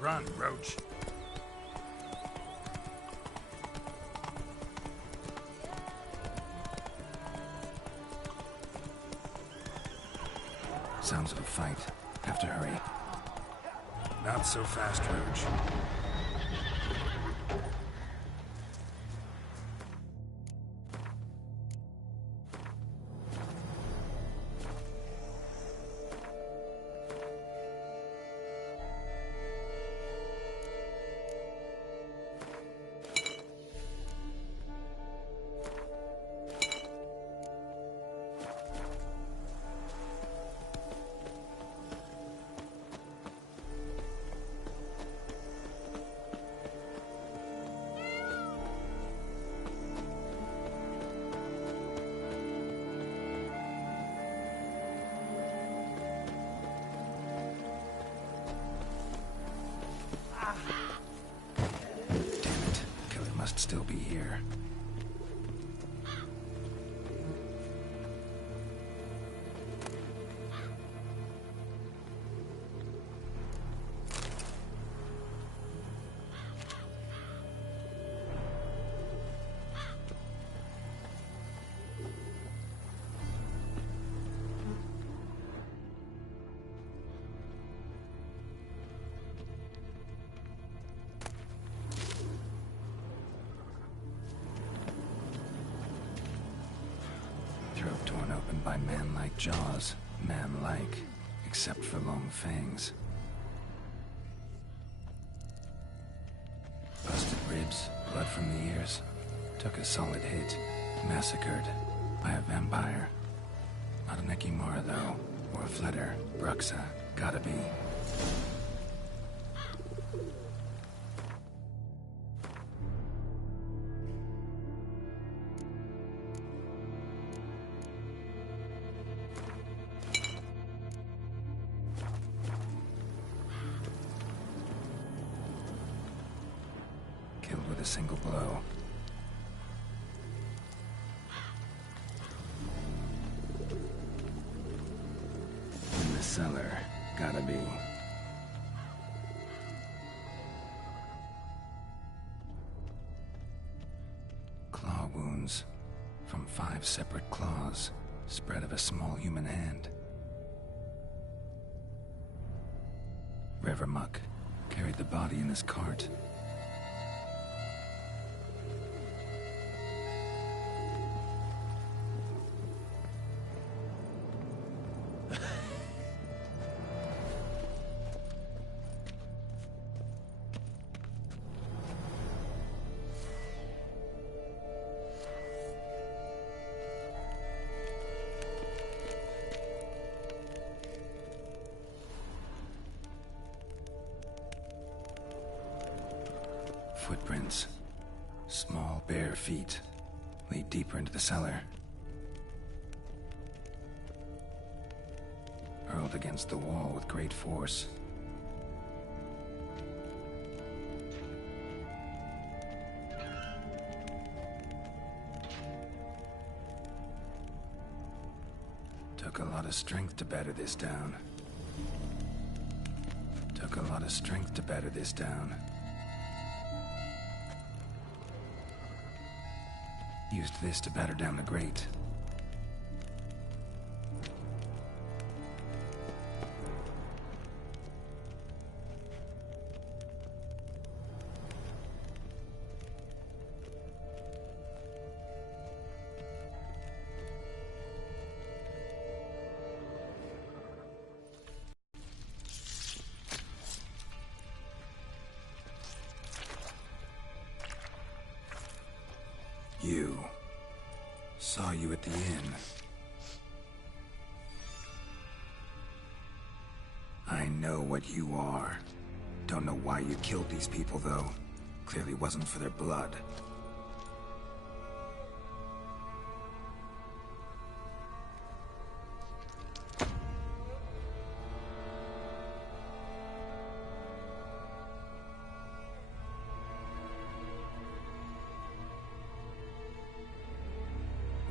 Run, Roach. Sounds of a fight. Have to hurry. Not so fast, Roach. Still be here. Throat torn open by man-like jaws. Man-like, except for long fangs. Busted ribs, blood from the ears. Took a solid hit. Massacred by a vampire. Not an Ekimara, though. Or a Fletter. Bruxa. Gotta be. Killed with a single blow. In the cellar. Gotta be. Claw wounds. From 5 separate claws. Spread of a small human hand. Revermuck carried the body in his cart. Footprints. Small, bare feet. Lead deeper into the cellar. Hurled against the wall with great force. Took a lot of strength to batter this down. Took a lot of strength to batter this down. Used this to batter down the grate. You. Saw you at the inn. I know what you are. Don't know why you killed these people, though. Clearly wasn't for their blood.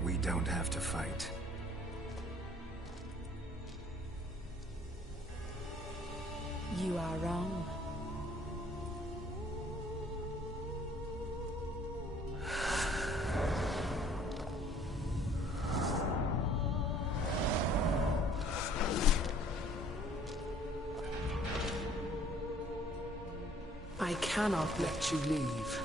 We don't have to fight. You are wrong. I cannot let you leave.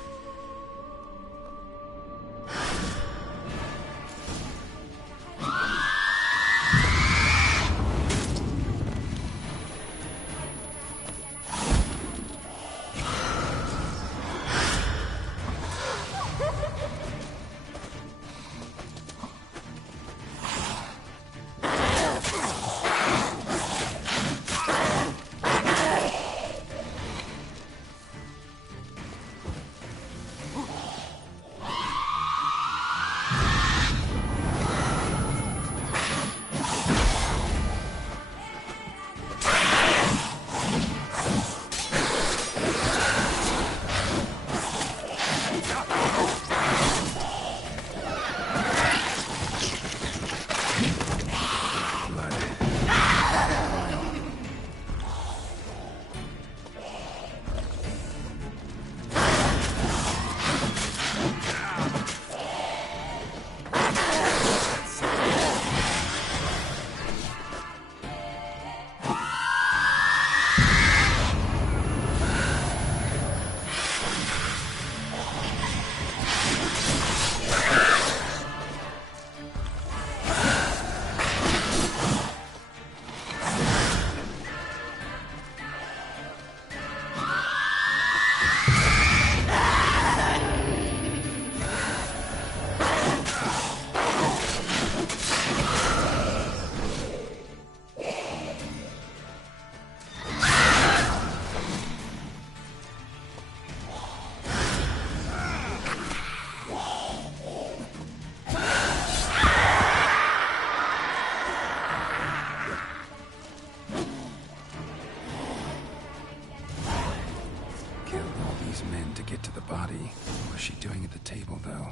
Men to get to the body. What's she doing at the table, though?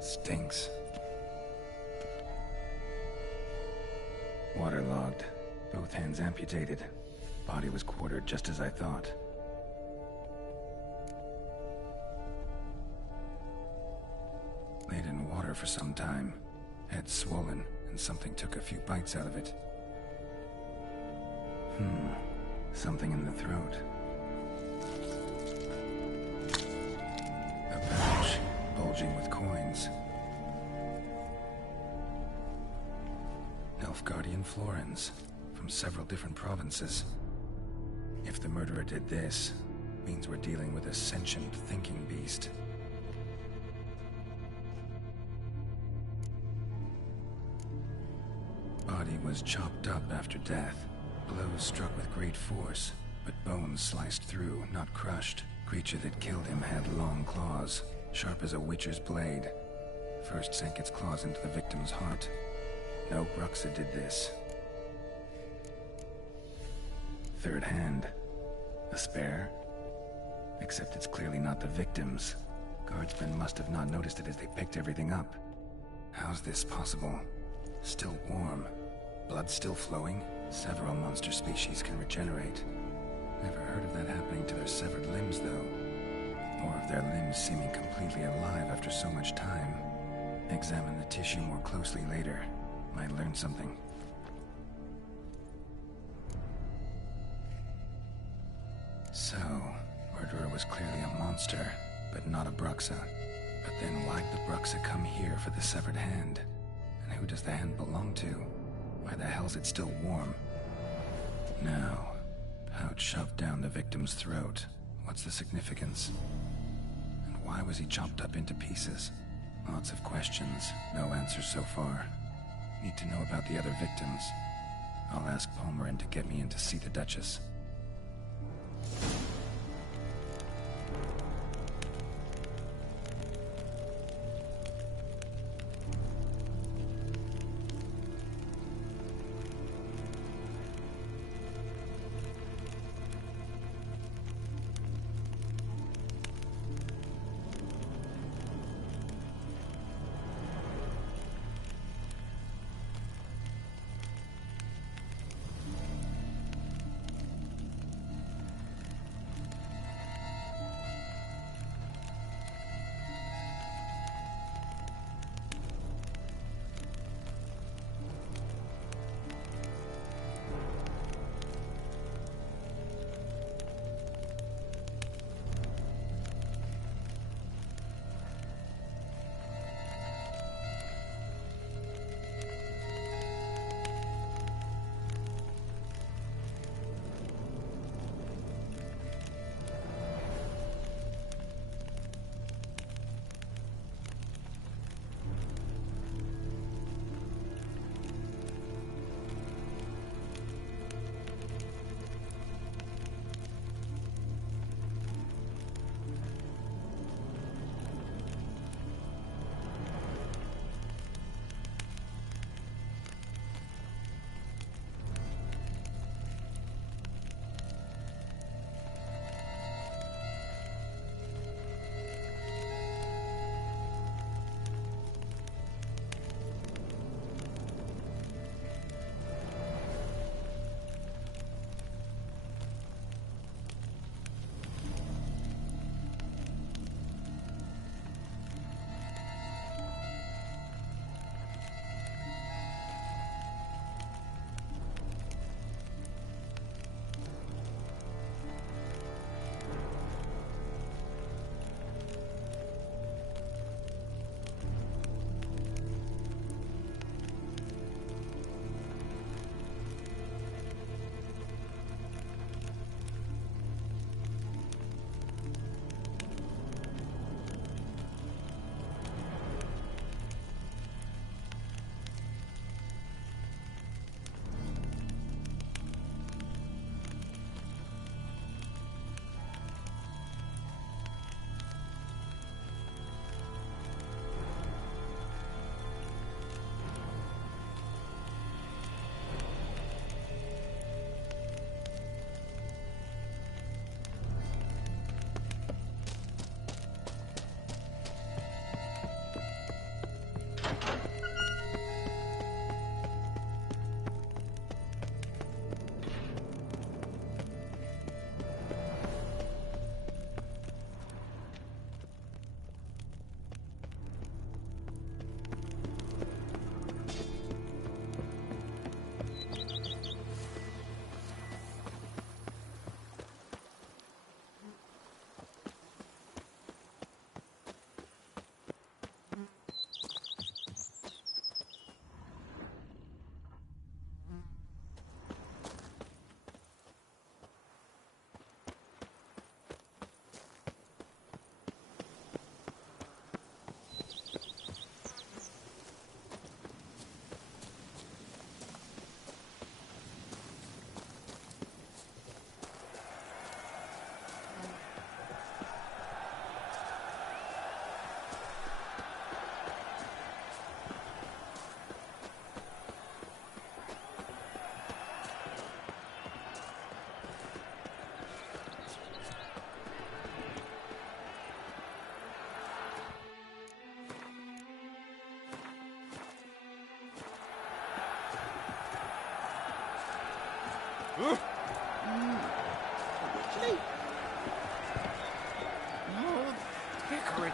Stinks. Waterlogged. Both hands amputated. Body was quartered just as I thought. Laid in water for some time. Head swollen, and something took a few bites out of it. Something in the throat. A pouch, bulging with coins. 7 florins from several different provinces. If the murderer did this, means we're dealing with a sentient thinking beast. Body was chopped up after death. Blows struck with great force, but bones sliced through, not crushed. Creature that killed him had long claws, sharp as a witcher's blade. First sank its claws into the victim's heart. No Bruxa did this. Third hand. A spare? Except it's clearly not the victim's. Guardsmen must have not noticed it as they picked everything up. How's this possible? Still warm. Blood still flowing? Several monster species can regenerate. Never heard of that happening to their severed limbs, though. Or of their limbs seeming completely alive after so much time. Examine the tissue more closely later. Might learn something. So, murderer was clearly a monster, but not a Bruxa. But then why'd the Bruxa come here for the severed hand? And who does the hand belong to? Why the hell's it still warm? Now, pouch shoved down the victim's throat. What's the significance? And why was he chopped up into pieces? Lots of questions, no answers so far. Need to know about the other victims. I'll ask Palmerin to get me in to see the Duchess.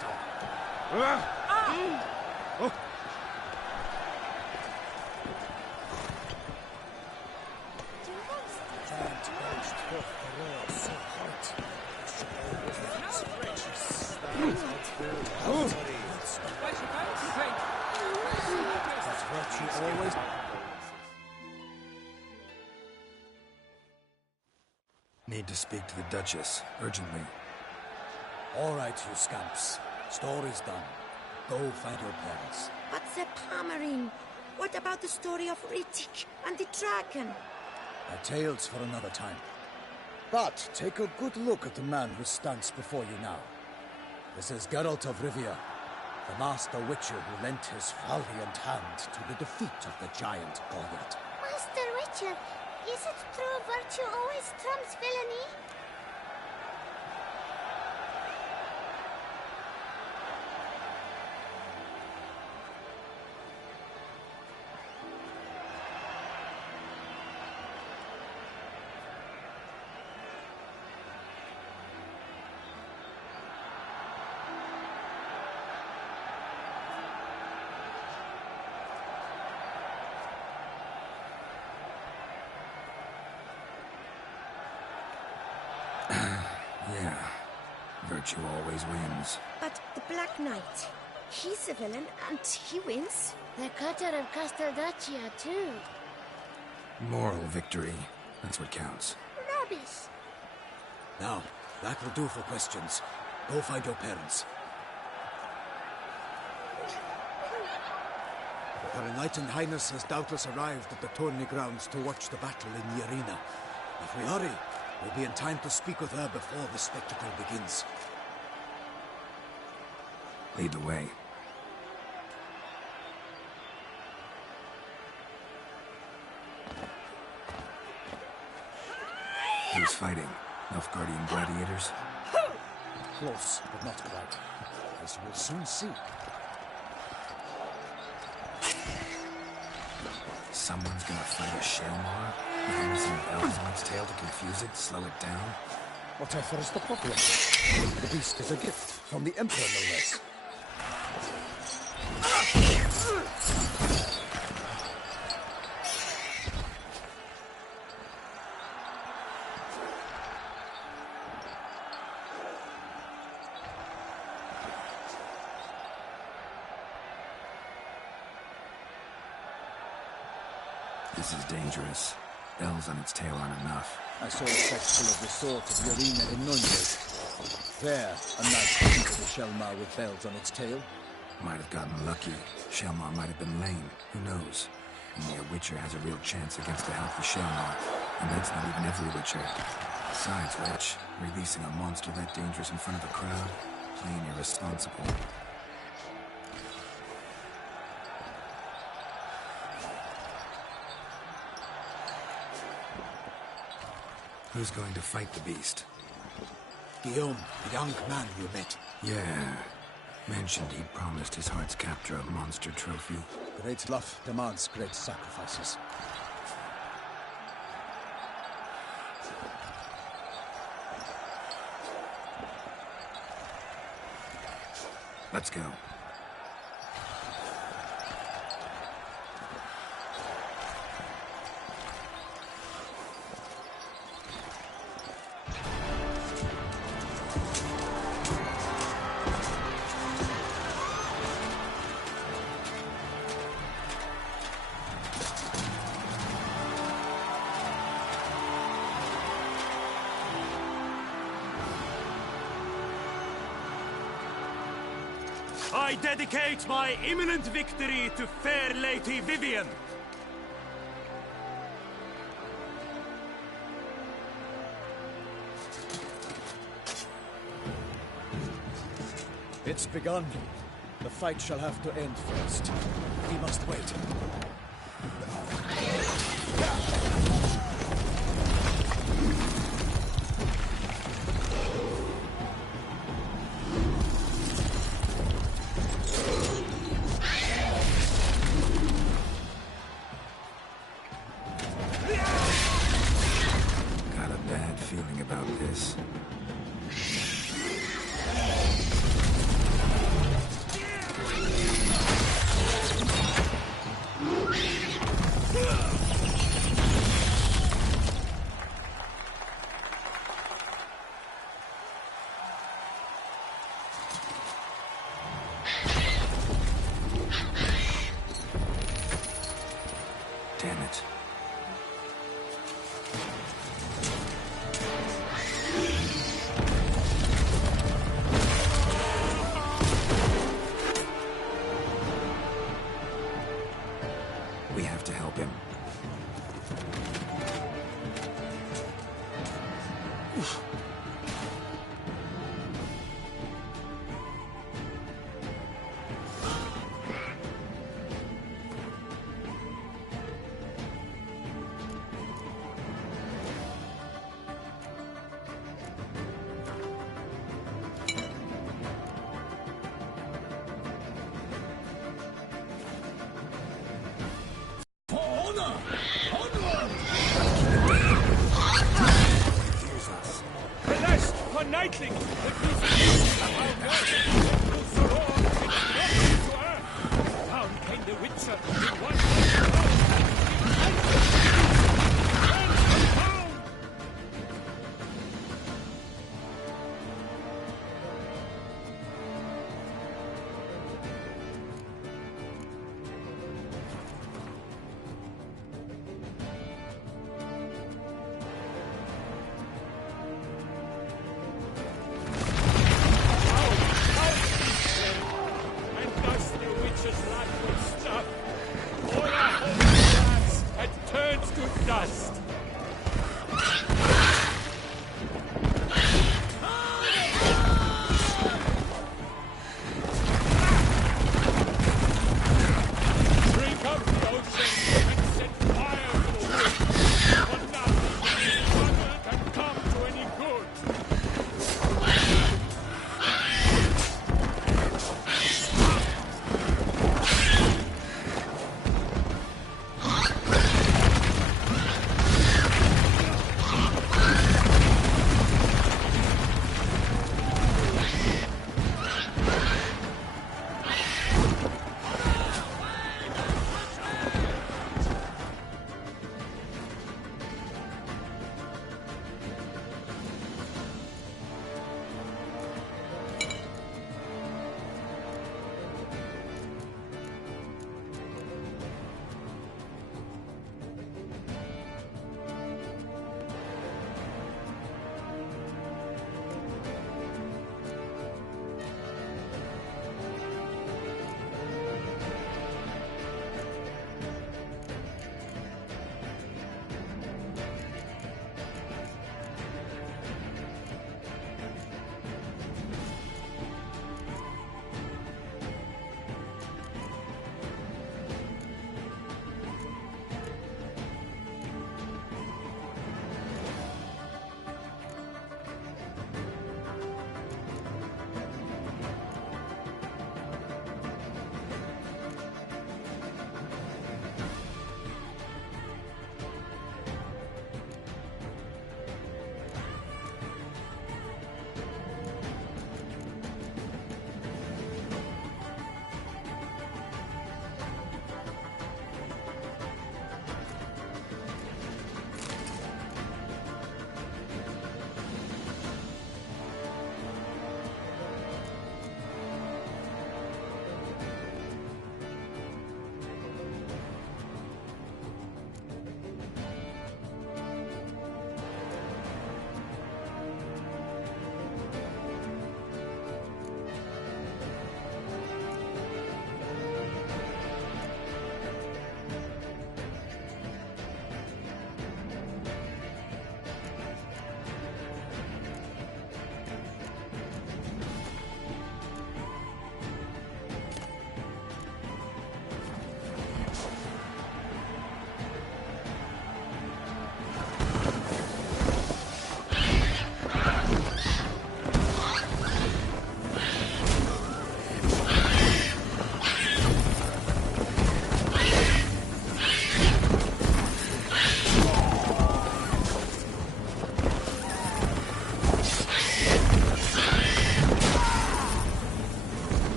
traitor. Need to speak to the Duchess, urgently. All right, you scamps. Story's done. Go find your parents. But the Pomerine, what about the story of Rittik and the dragon? Our tales for another time. But take a good look at the man who stands before you now. This is Geralt of Rivia, the master witcher who lent his valiant hand to the defeat of the giant Goliath. Master Witcher, is it true virtue always trumps villainy? Yeah, virtue always wins. But the Black Knight, he's a villain and he wins. The cutter of Casteldacia, too. Moral victory, that's what counts. Rubbish. Now, that will do for questions. Go find your parents. Her Enlightened Highness has doubtless arrived at the tourney grounds to watch the battle in the arena. If we hurry, we'll be in time to speak with her before the spectacle begins. Lead the way. Who's fighting? Nilfgaardian gladiators? Close, but not quite. As we'll soon see. Someone's gonna fight a Shelmar? With only some bells on its tail to confuse it, slow it down? Whatever is the problem? The beast is a gift from the Emperor, no less. This is dangerous. Bells on its tail aren't enough. I saw a spectacle of the sort of the arena in Nürnberg. There, a knight defeated a Shelmar with bells on its tail. Might have gotten lucky. Shelmar might have been lame. Who knows? Only a Witcher has a real chance against a healthy Shelmar. And that's not even every Witcher. Besides which, releasing a monster that dangerous in front of a crowd? Plain irresponsible. Who's going to fight the beast? Guillaume, the young man you met. Yeah. Mentioned he'd promised his heart's captor a monster trophy. Great love demands great sacrifices. Let's go. I dedicate my imminent victory to fair Lady Vivian. It's begun. The fight shall have to end first. We must wait. Got a bad feeling about this. The last for Nightling! The crucifixion of our God! Who saw all things to earth! Down came the Witcher in one and thus the Witcher's life was stopped. All our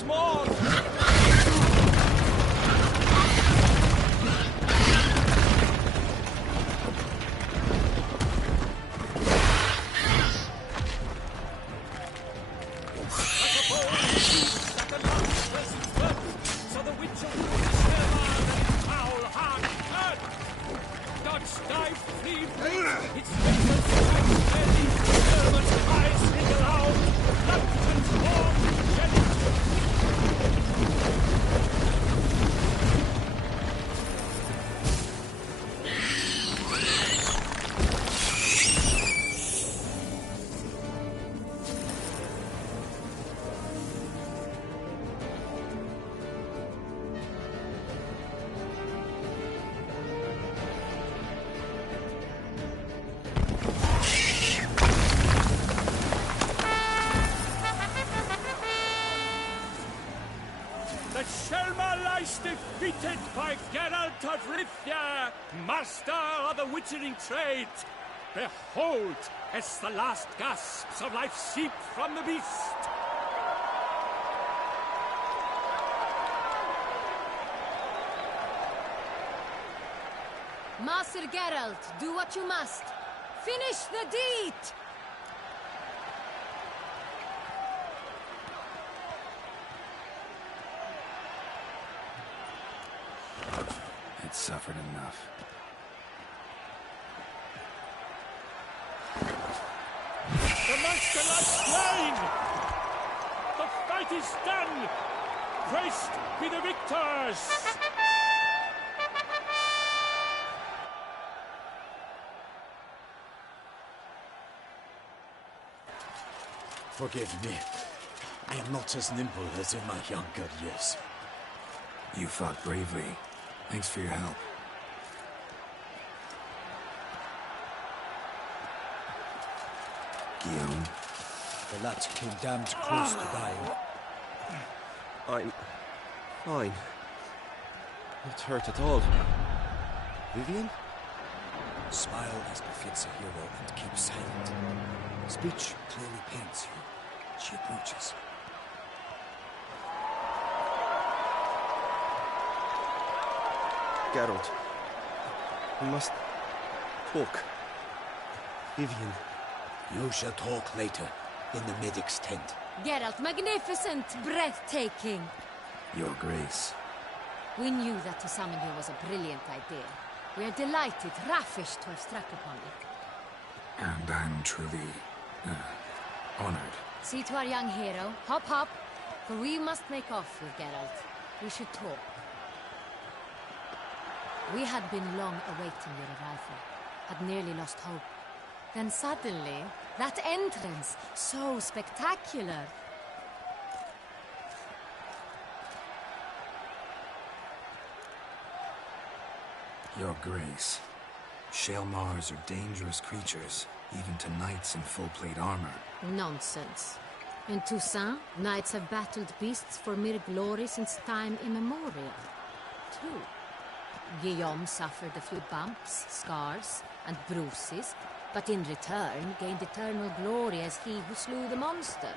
Once more! So the witch of and foul hard turn. Dodge, dive, flee, it's eyes in the loud, blood transformed, shed. The Shelma lies defeated by Geralt of Rivia, master of the witchering trade. Behold, as the last gasps of life seep from the beast. Master Geralt, do what you must. Finish the deed! It's suffered enough. The monster lies slain! The fight is done! Praised be the victors! Forgive me. I am not as nimble as in my younger years. You fought bravely. Thanks for your help. Guillaume. The lad came damned close to dying. I'm fine. Not hurt at all. Vivian? Smile as befits a hero and keep silent. Speech clearly paints you. She approaches. Geralt. We must talk. Vivian. You shall talk later, in the medic's tent. Geralt, magnificent, breathtaking. Your Grace. We knew that to summon you was a brilliant idea. We are delighted, ravished to have struck upon it. And I'm truly, honored. See to our young hero. Hop, hop. For we must make off with Geralt. We should talk. We had been long awaiting your arrival. Had nearly lost hope. Then suddenly, that entrance, so spectacular. Your Grace. Shaelmars are dangerous creatures, even to knights in full-plate armor. Nonsense. In Toussaint, knights have battled beasts for mere glory since time immemorial. True. Guillaume suffered a few bumps, scars, and bruises, but in return gained eternal glory as he who slew the monster.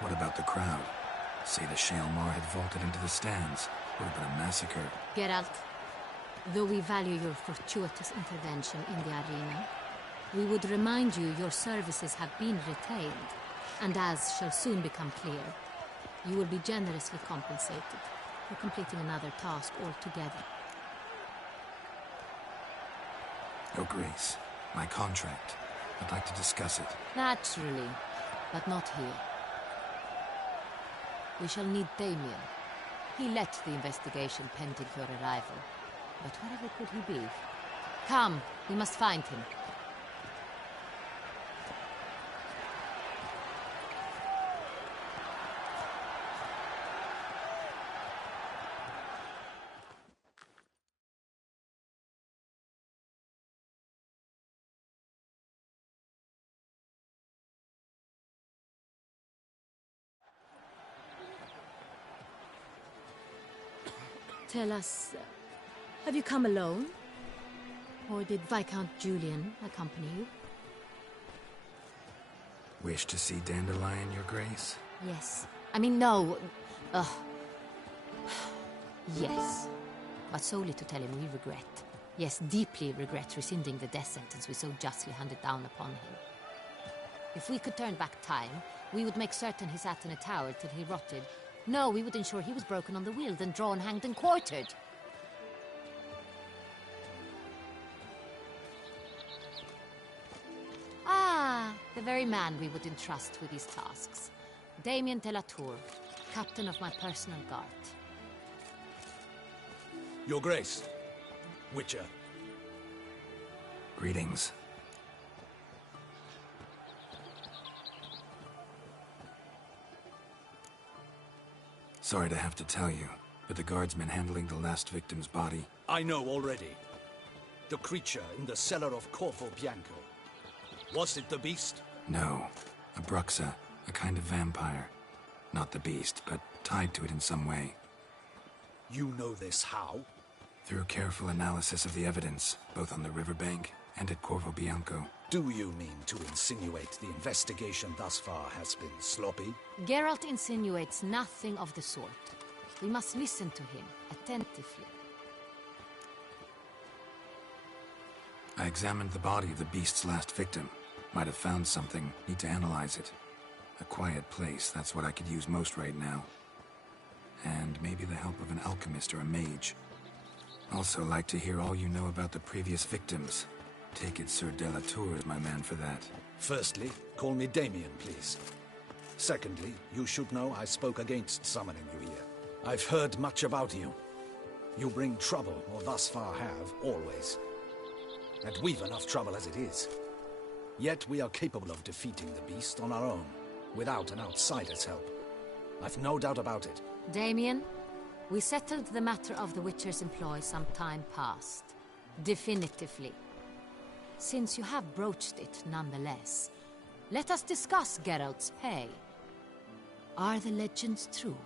What about the crowd? Say the Shaelmar had vaulted into the stands. Would have been a massacre. Geralt, though we value your fortuitous intervention in the arena, we would remind you your services have been retained, and as shall soon become clear, you will be generously compensated for completing another task altogether. Your Grace, my contract. I'd like to discuss it. Naturally, but not here. We shall need Damien. He led the investigation pending your arrival. But wherever could he be? Come, we must find him. Tell us, have you come alone? Or did Viscount Julian accompany you? Wish to see Dandelion, Your Grace? Yes. I mean, no. Ugh. Yes. But solely to tell him we regret. Yes, deeply regret rescinding the death sentence we so justly handed down upon him. If we could turn back time, we would make certain he sat in a tower till he rotted. No, we would ensure he was broken on the wheel, then drawn, hanged, and quartered. Ah, the very man we would entrust with these tasks. Damien de la Tour, captain of my personal guard. Your Grace, Witcher. Greetings. Sorry to have to tell you, but the guardsman handling the last victim's body... I know already. The creature in the cellar of Corvo Bianco. Was it the beast? No. A Bruxa, a kind of vampire. Not the beast, but tied to it in some way. You know this how? Through careful analysis of the evidence, both on the riverbank and at Corvo Bianco. Do you mean to insinuate the investigation thus far has been sloppy? Geralt insinuates nothing of the sort. We must listen to him attentively. I examined the body of the beast's last victim. Might have found something. Need to analyze it. A quiet place, that's what I could use most right now. And maybe the help of an alchemist or a mage. Also like to hear all you know about the previous victims. Take it Sir de la Tour is my man for that. Firstly, call me Damien, please. Secondly, you should know I spoke against summoning you here. I've heard much about you. You bring trouble, or thus far have, always. And we've enough trouble as it is. Yet we are capable of defeating the beast on our own, without an outsider's help. I've no doubt about it. Damien, we settled the matter of the Witcher's employ some time past. Definitively. Since you have broached it nonetheless, let us discuss Geralt's pay. Are the legends true?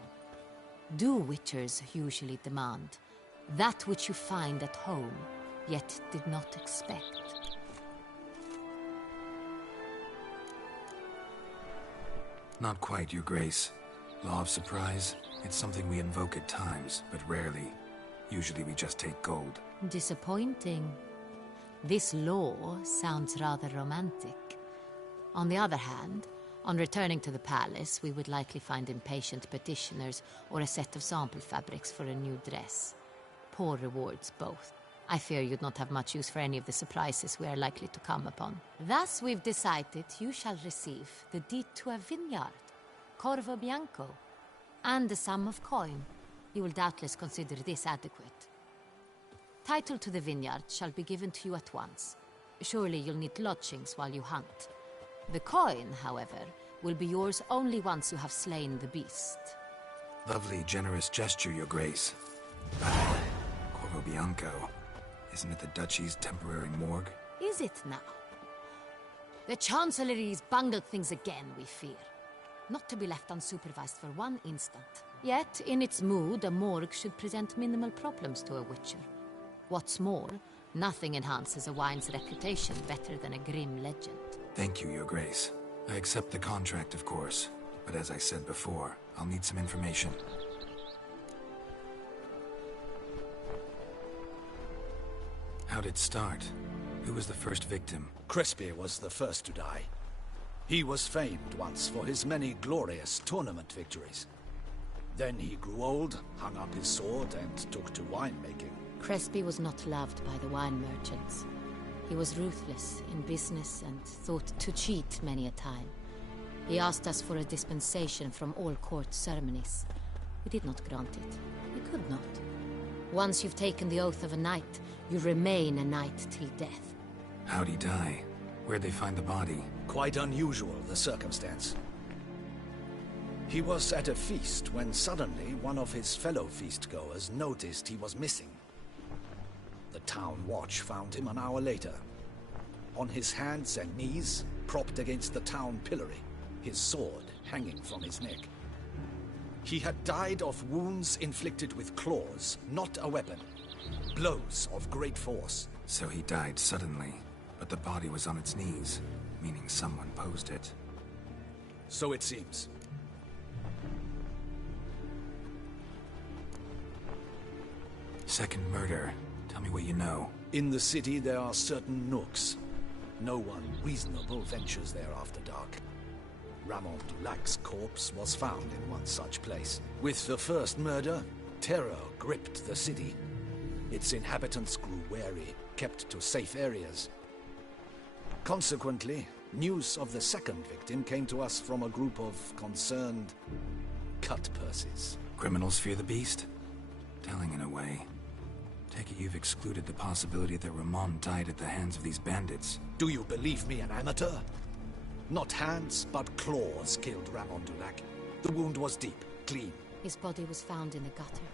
Do Witchers usually demand that which you find at home, yet did not expect? Not quite, Your Grace. Law of surprise, it's something we invoke at times, but rarely. Usually we just take gold. Disappointing. This law sounds rather romantic. On the other hand, on returning to the palace, we would likely find impatient petitioners or a set of sample fabrics for a new dress. Poor rewards, both. I fear you'd not have much use for any of the surprises we are likely to come upon. Thus, we've decided you shall receive the deed to a vineyard, Corvo Bianco, and a sum of coin. You will doubtless consider this adequate. Title to the vineyard shall be given to you at once. Surely you'll need lodgings while you hunt. The coin, however, will be yours only once you have slain the beast. Lovely, generous gesture, Your Grace. Corvo Bianco. Isn't it the Duchy's temporary morgue? Is it now? The Chancellery's bungled things again, we fear. Not to be left unsupervised for one instant. Yet, in its mood, a morgue should present minimal problems to a Witcher. What's more, nothing enhances a wine's reputation better than a grim legend. Thank you, Your Grace. I accept the contract, of course. But as I said before, I'll need some information. How'd it start? Who was the first victim? Crespi was the first to die. He was famed once for his many glorious tournament victories. Then he grew old, hung up his sword, and took to winemaking. Crespi was not loved by the wine merchants. He was ruthless in business and thought to cheat many a time. He asked us for a dispensation from all court ceremonies. We did not grant it. We could not. Once you've taken the oath of a knight, you remain a knight till death. How'd he die? Where'd they find the body? Quite unusual, the circumstance. He was at a feast when suddenly one of his fellow feastgoers noticed he was missing. The town watch found him an hour later. On his hands and knees, propped against the town pillory, his sword hanging from his neck. He had died of wounds inflicted with claws, not a weapon. Blows of great force. So he died suddenly, but the body was on its knees, meaning someone posed it. So it seems. Second murder. Tell me what you know. In the city, there are certain nooks. No one reasonable ventures there after dark. Ramon Dulac's corpse was found in one such place. With the first murder, terror gripped the city. Its inhabitants grew wary, kept to safe areas. Consequently, news of the second victim came to us from a group of concerned cut-purses. Criminals fear the beast? Telling in a way. Take it you've excluded the possibility that Ramon died at the hands of these bandits. Do you believe me an amateur? Not hands, but claws killed Ramon Dulac. The wound was deep, clean. His body was found in a gutter,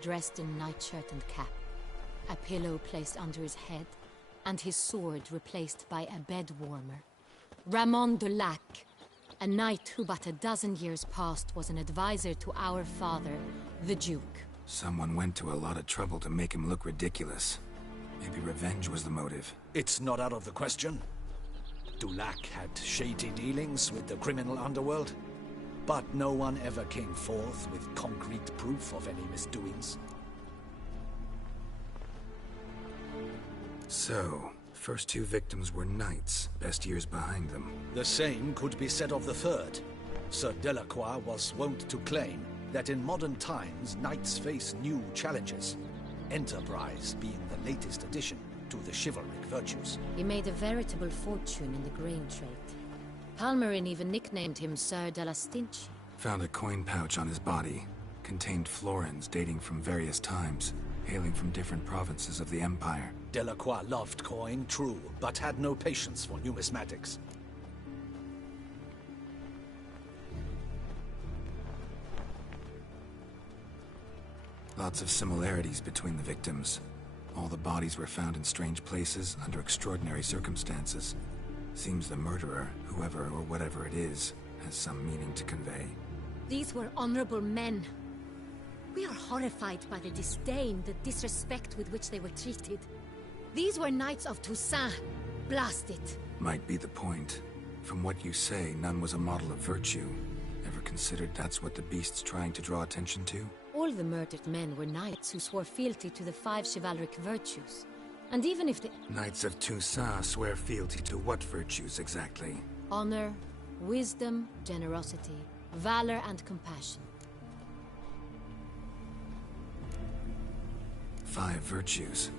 dressed in nightshirt and cap, a pillow placed under his head, and his sword replaced by a bed warmer. Ramon Dulac, a knight who but a dozen years past was an advisor to our father, the Duke. Someone went to a lot of trouble to make him look ridiculous. Maybe revenge was the motive. It's not out of the question. Dulac had shady dealings with the criminal underworld, but no one ever came forth with concrete proof of any misdoings. So, first two victims were knights, best years behind them. The same could be said of the third. Sir Delacroix was wont to claim that in modern times, knights face new challenges, enterprise being the latest addition to the chivalric virtues. He made a veritable fortune in the grain trade. Palmerin even nicknamed him Sir de la Stinchi. Found a coin pouch on his body. Contained florins dating from various times, hailing from different provinces of the Empire. Delacroix loved coin, true, but had no patience for numismatics. Lots of similarities between the victims. All the bodies were found in strange places under extraordinary circumstances. Seems the murderer, whoever or whatever it is, has some meaning to convey. These were honorable men. We are horrified by the disdain, the disrespect with which they were treated. These were knights of Toussaint. Blast it. Might be the point. From what you say, none was a model of virtue. Ever considered that's what the beast's trying to draw attention to? All the murdered men were knights who swore fealty to the 5 chivalric virtues. And even if the... Knights of Toussaint swear fealty to what virtues exactly? Honor, wisdom, generosity, valor, and compassion. 5 virtues.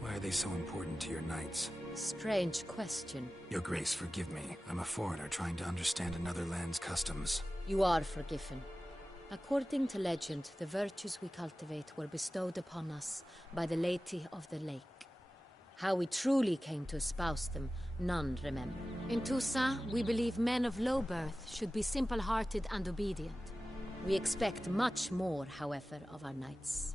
Why are they so important to your knights? Strange question. Your Grace, forgive me. I'm a foreigner trying to understand another land's customs. You are forgiven. According to legend, the virtues we cultivate were bestowed upon us by the Lady of the Lake. How we truly came to espouse them, none remember. In Toussaint, we believe men of low birth should be simple-hearted and obedient. We expect much more, however, of our knights.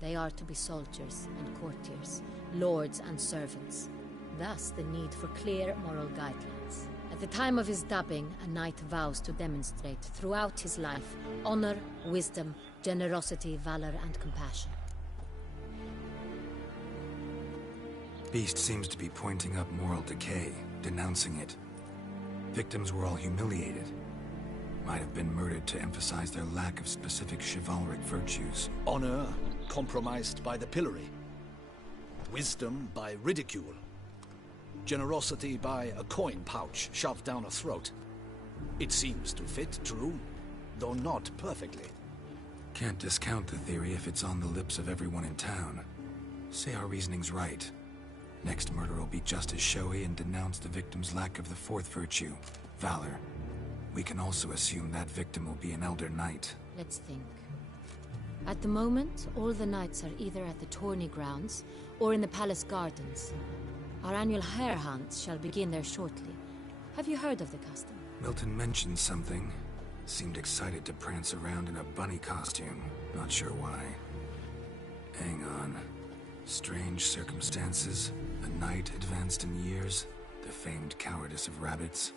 They are to be soldiers and courtiers, lords and servants. Thus, the need for clear moral guidelines. At the time of his dubbing, a knight vows to demonstrate throughout his life honor, wisdom, generosity, valor, and compassion. Beast seems to be pointing up moral decay, denouncing it. Victims were all humiliated. Might have been murdered to emphasize their lack of specific chivalric virtues. Honor compromised by the pillory. Wisdom by ridicule. Generosity by a coin pouch shoved down a throat. It seems to fit, true, though not perfectly. Can't discount the theory if it's on the lips of everyone in town. Say our reasoning's right. Next murder will be just as showy and denounce the victim's lack of the 4th virtue, valor. We can also assume that victim will be an elder knight. Let's think. At the moment, all the knights are either at the tourney grounds or in the palace gardens. Our annual hare hunts shall begin there shortly. Have you heard of the custom? Milton mentioned something. Seemed excited to prance around in a bunny costume. Not sure why. Hang on. Strange circumstances. A knight advanced in years. The famed cowardice of rabbits.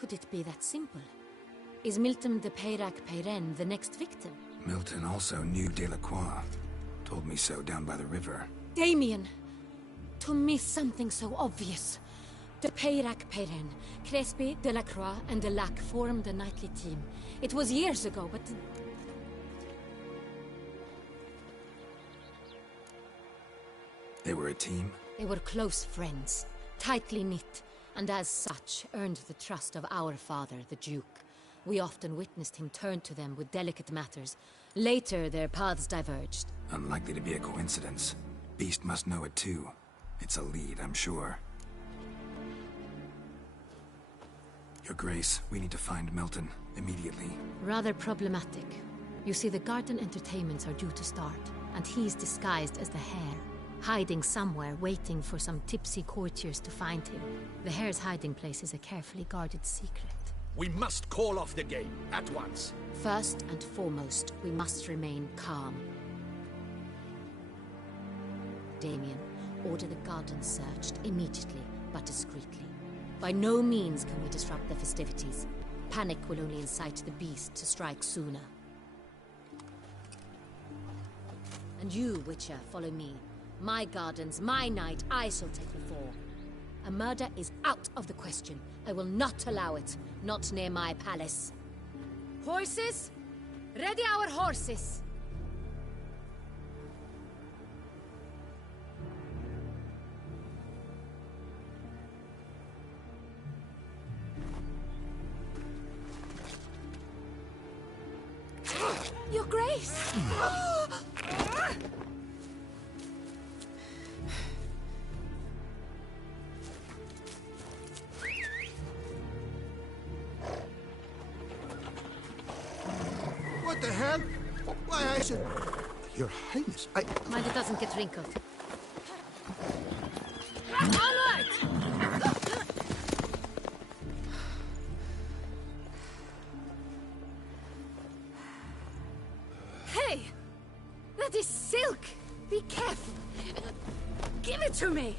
Could it be that simple? Is Milton de Peyrac-Peyren the next victim? Milton also knew Delacroix. Told me so down by the river. Damien! To miss something so obvious. De Peyrac-Peyren, Crespi, Delacroix, and Delac formed a knightly team. It was years ago, but... They were a team? They were close friends, tightly knit, and as such earned the trust of our father, the Duke. We often witnessed him turn to them with delicate matters. Later, their paths diverged. Unlikely to be a coincidence. Beast must know it too. It's a lead, I'm sure. Your Grace, we need to find Milton, immediately. Rather problematic. You see, the garden entertainments are due to start, and he's disguised as the Hare, hiding somewhere, waiting for some tipsy courtiers to find him. The Hare's hiding place is a carefully guarded secret. We must call off the game, at once. First and foremost, we must remain calm. Damien, order the garden searched immediately, but discreetly. By no means can we disrupt the festivities. Panic will only incite the beast to strike sooner. And you, Witcher, follow me. My gardens, my night, I shall take the fall. A murder is out of the question. I will not allow it. Not near my palace. Horses? Ready our horses! Your Grace! What the hell? Why, I said... Your Highness, Mind it doesn't get wrinkled. Onward! Hey! That is silk! Be careful! Give it to me!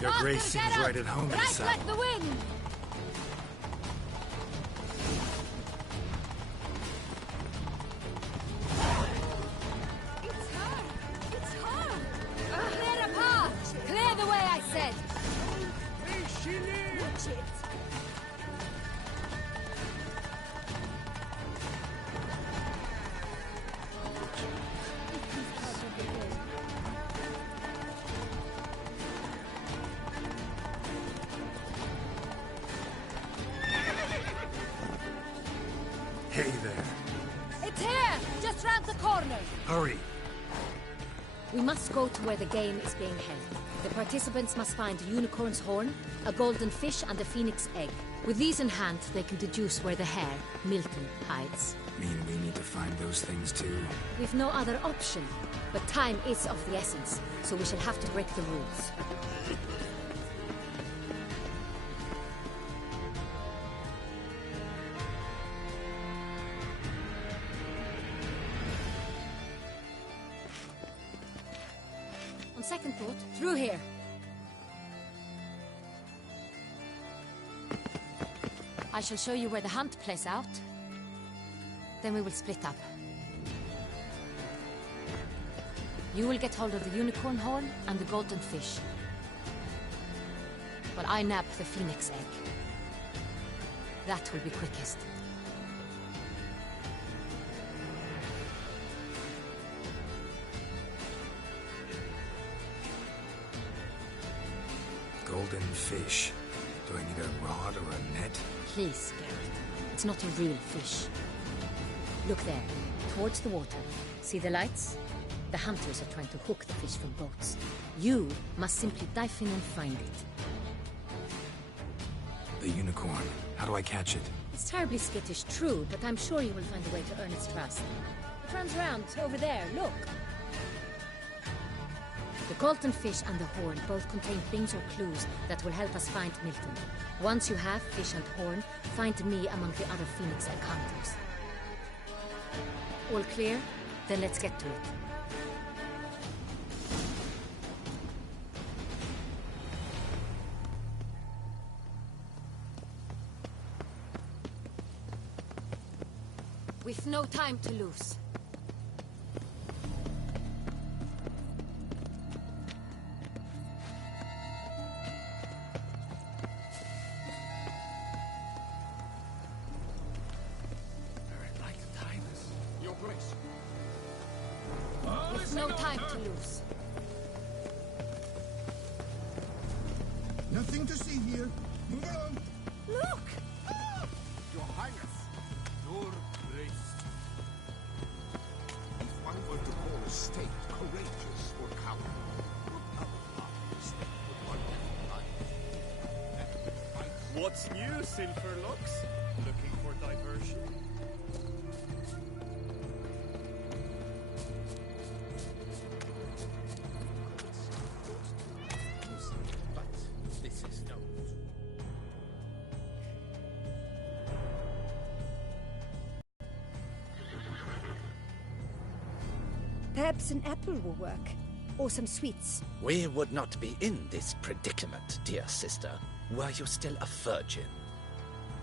Your Grace seems right at home Right inside. like the wind! It's her! It's her! Clear a path! Clear the way, I said! Watch it! Hey there. It's here! Just round the corner! Hurry. We must go to where the game is being held. The participants must find a unicorn's horn, a golden fish, and a phoenix egg. With these in hand, they can deduce where the Hare, Milton, hides. Mean we need to find those things too? We've no other option. But time is of the essence, so we shall have to break the rules. On second thought, through here. I shall show you where the hunt plays out. Then we will split up. You will get hold of the unicorn horn and the golden fish. While I nab the phoenix egg. That will be quickest. Golden fish. Do I need a rod or a net? Please, Garrett. It's not a real fish. Look there, towards the water. See the lights? The hunters are trying to hook the fish from boats. You must simply dive in and find it. The unicorn. How do I catch it? It's terribly skittish, true, but I'm sure you will find a way to earn its trust. It runs around over there, look. The golden fish and the horn both contain things or clues that will help us find Milton. Once you have fish and horn, find me among the other Phoenix encounters. All clear? Then let's get to it. We've no time to lose. Your grace. We've no time to lose. Nothing to see here. Move along. Look! Your Highness. Your grace. If one were to call a state courageous or cowardly, what other part of the state would one define? What's new, Silverlocks? Looking for diversion? But this is no. Perhaps an apple will work. Or some sweets. We would not be in this predicament, dear sister, were you still a virgin.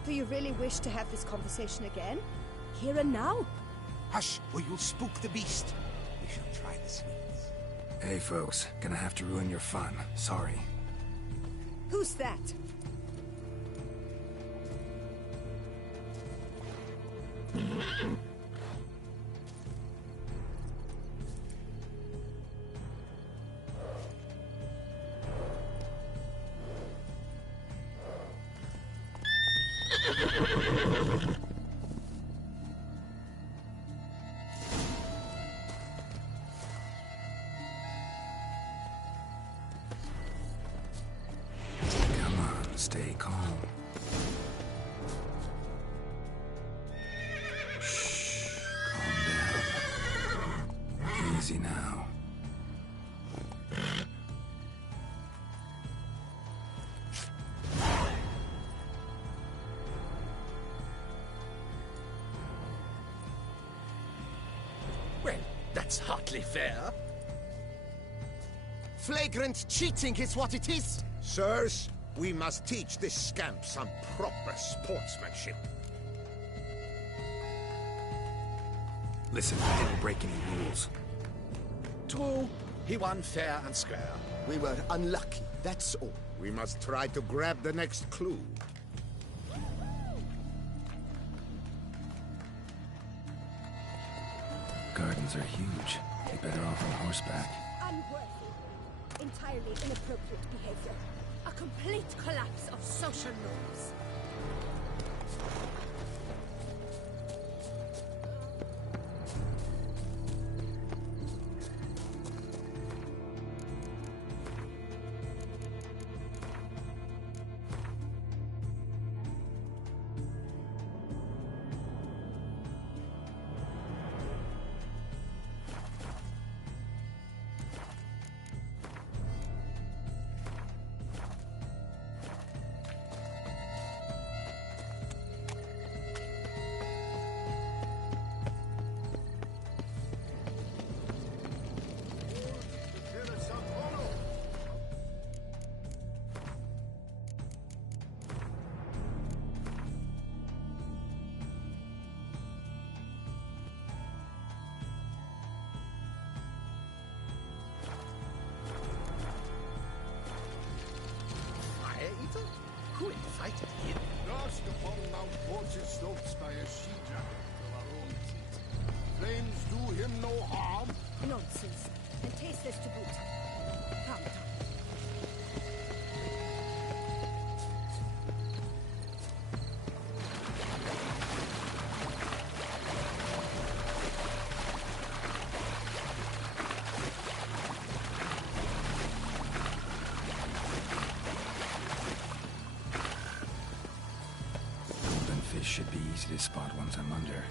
Do you really wish to have this conversation again? Here and now? Hush, or you'll spook the beast. We shall try the sweets. Hey, folks. Gonna have to ruin your fun. Sorry. Who's that? Come on, stay calm. Shh. Calm down. Easy now. Well, that's hardly fair. Flagrant cheating is what it is! Sirs, we must teach this scamp some proper sportsmanship. Listen, I didn't break any rules. True, he won fair and square. We were unlucky, that's all. We must try to grab the next clue. Gardens are huge. Be better off on horseback. Unworthy. Entirely inappropriate behavior. A complete collapse of social norms. Who invited him? Lost upon Mount Gorgeous slopes by a she-dragon of our own teeth. Flames do him no harm. Nonsense. And tasteless to boot. Come, Tom. should be easy to spot once I'm under.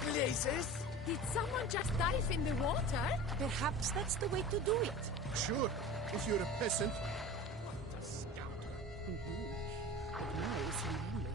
Places? Did someone just dive in the water? Perhaps that's the way to do it. Sure, if you're a peasant. Nice and lonely.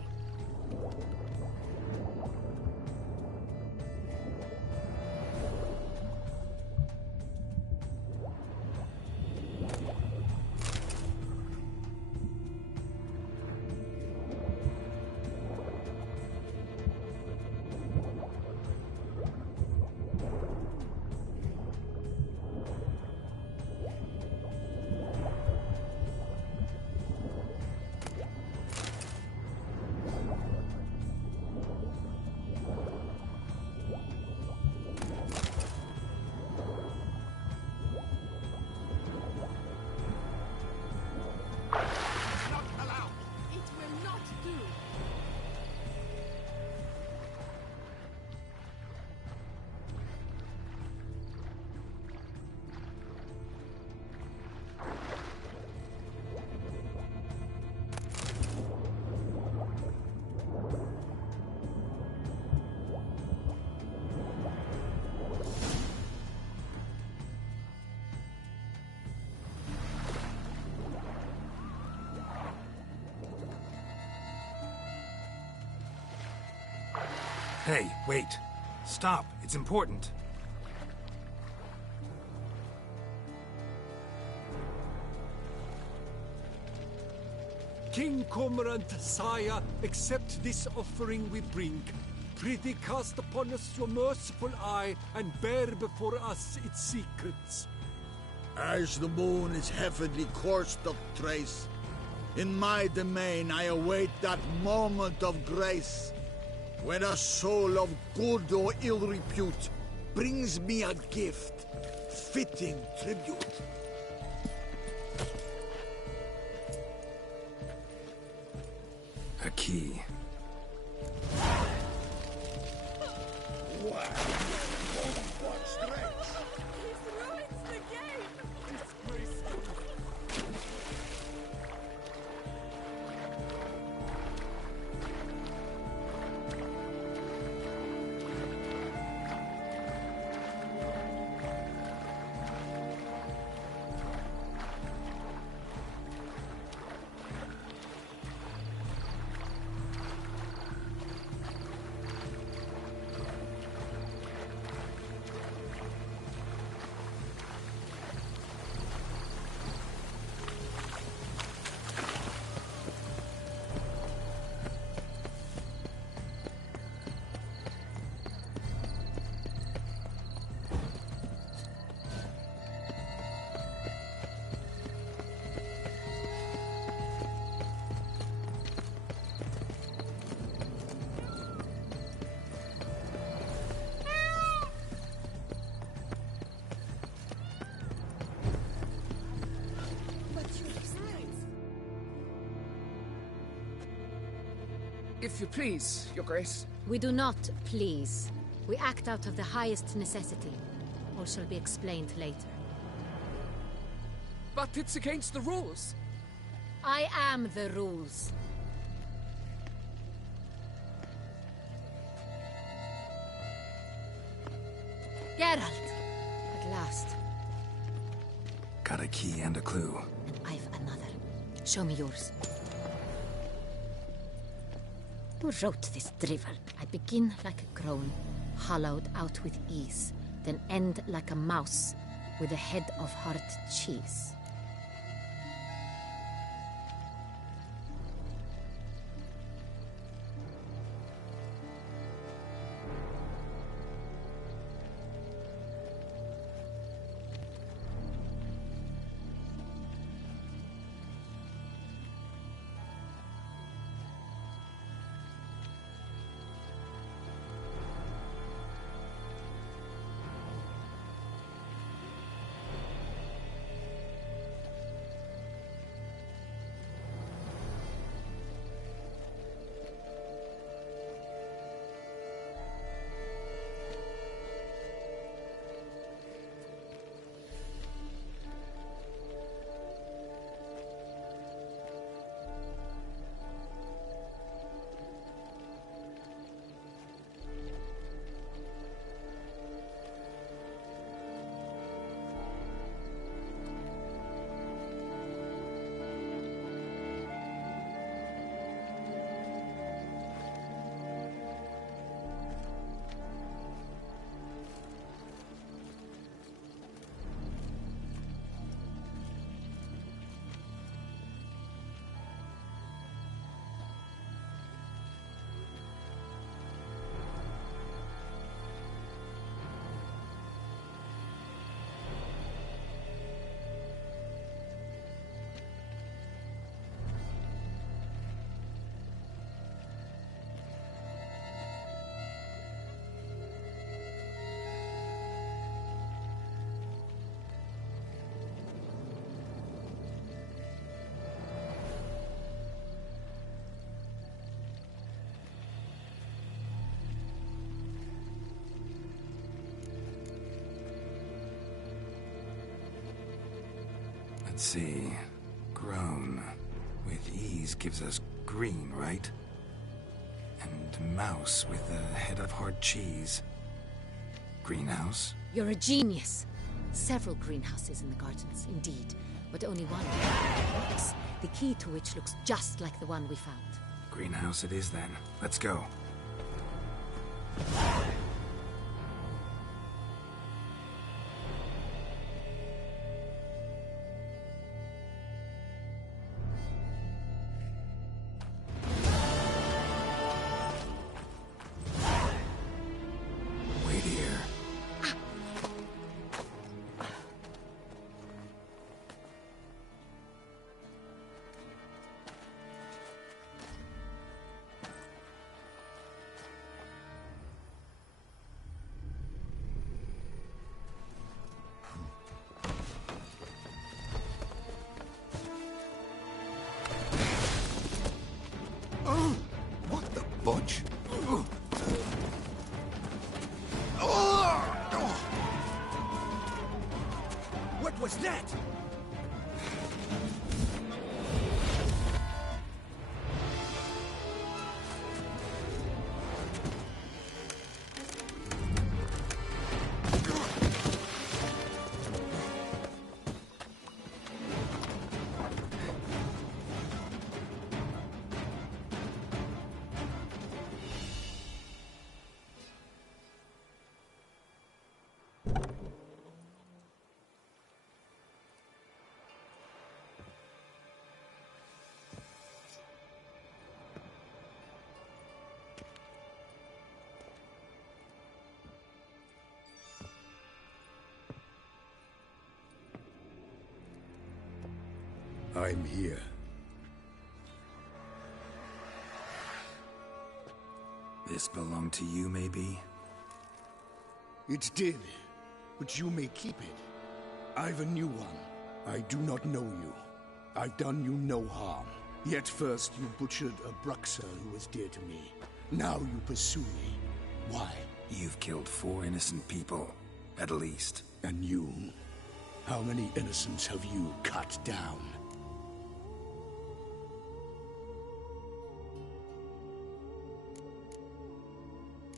Hey, wait. Stop. It's important. King Cormorant, sire, accept this offering we bring. Prithee cast upon us your merciful eye, and bear before us its secrets. As the moon is heavenly coursed of trace, in my domain I await that moment of grace, when a soul of good or ill repute brings me a gift, fitting tribute. A key. If you please, Your Grace. We do not please. We act out of the highest necessity. All shall be explained later. But it's against the rules. I am the rules. Geralt! At last. Got a key and a clue. And I've another. Show me yours. Who wrote this drivel? I begin like a crone, hollowed out with ease, then end like a mouse with a head of hard cheese. Let's see. Grown. With ease gives us green, right? And mouse with a head of hard cheese. Greenhouse? You're a genius. Several greenhouses in the gardens, indeed, but only one works, the key to which looks just like the one we found. Greenhouse it is then. Let's go. Wait here. What the budge? What was that? I'm here. This belonged to you, maybe? It did, but you may keep it. I've a new one. I do not know you. I've done you no harm. Yet first you butchered a Bruxer who was dear to me. Now you pursue me. Why? You've killed 4 innocent people, at least. And you? How many innocents have you cut down?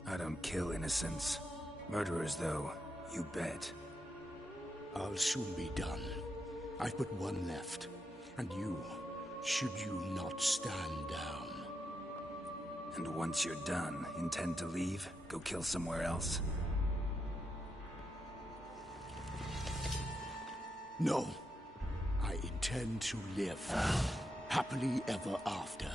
I don't kill innocents. Murderers, though, you bet. I'll soon be done. I've but one left. And you, should you not stand down. And once you're done, intend to leave? Go kill somewhere else? No. I intend to live. Happily ever after.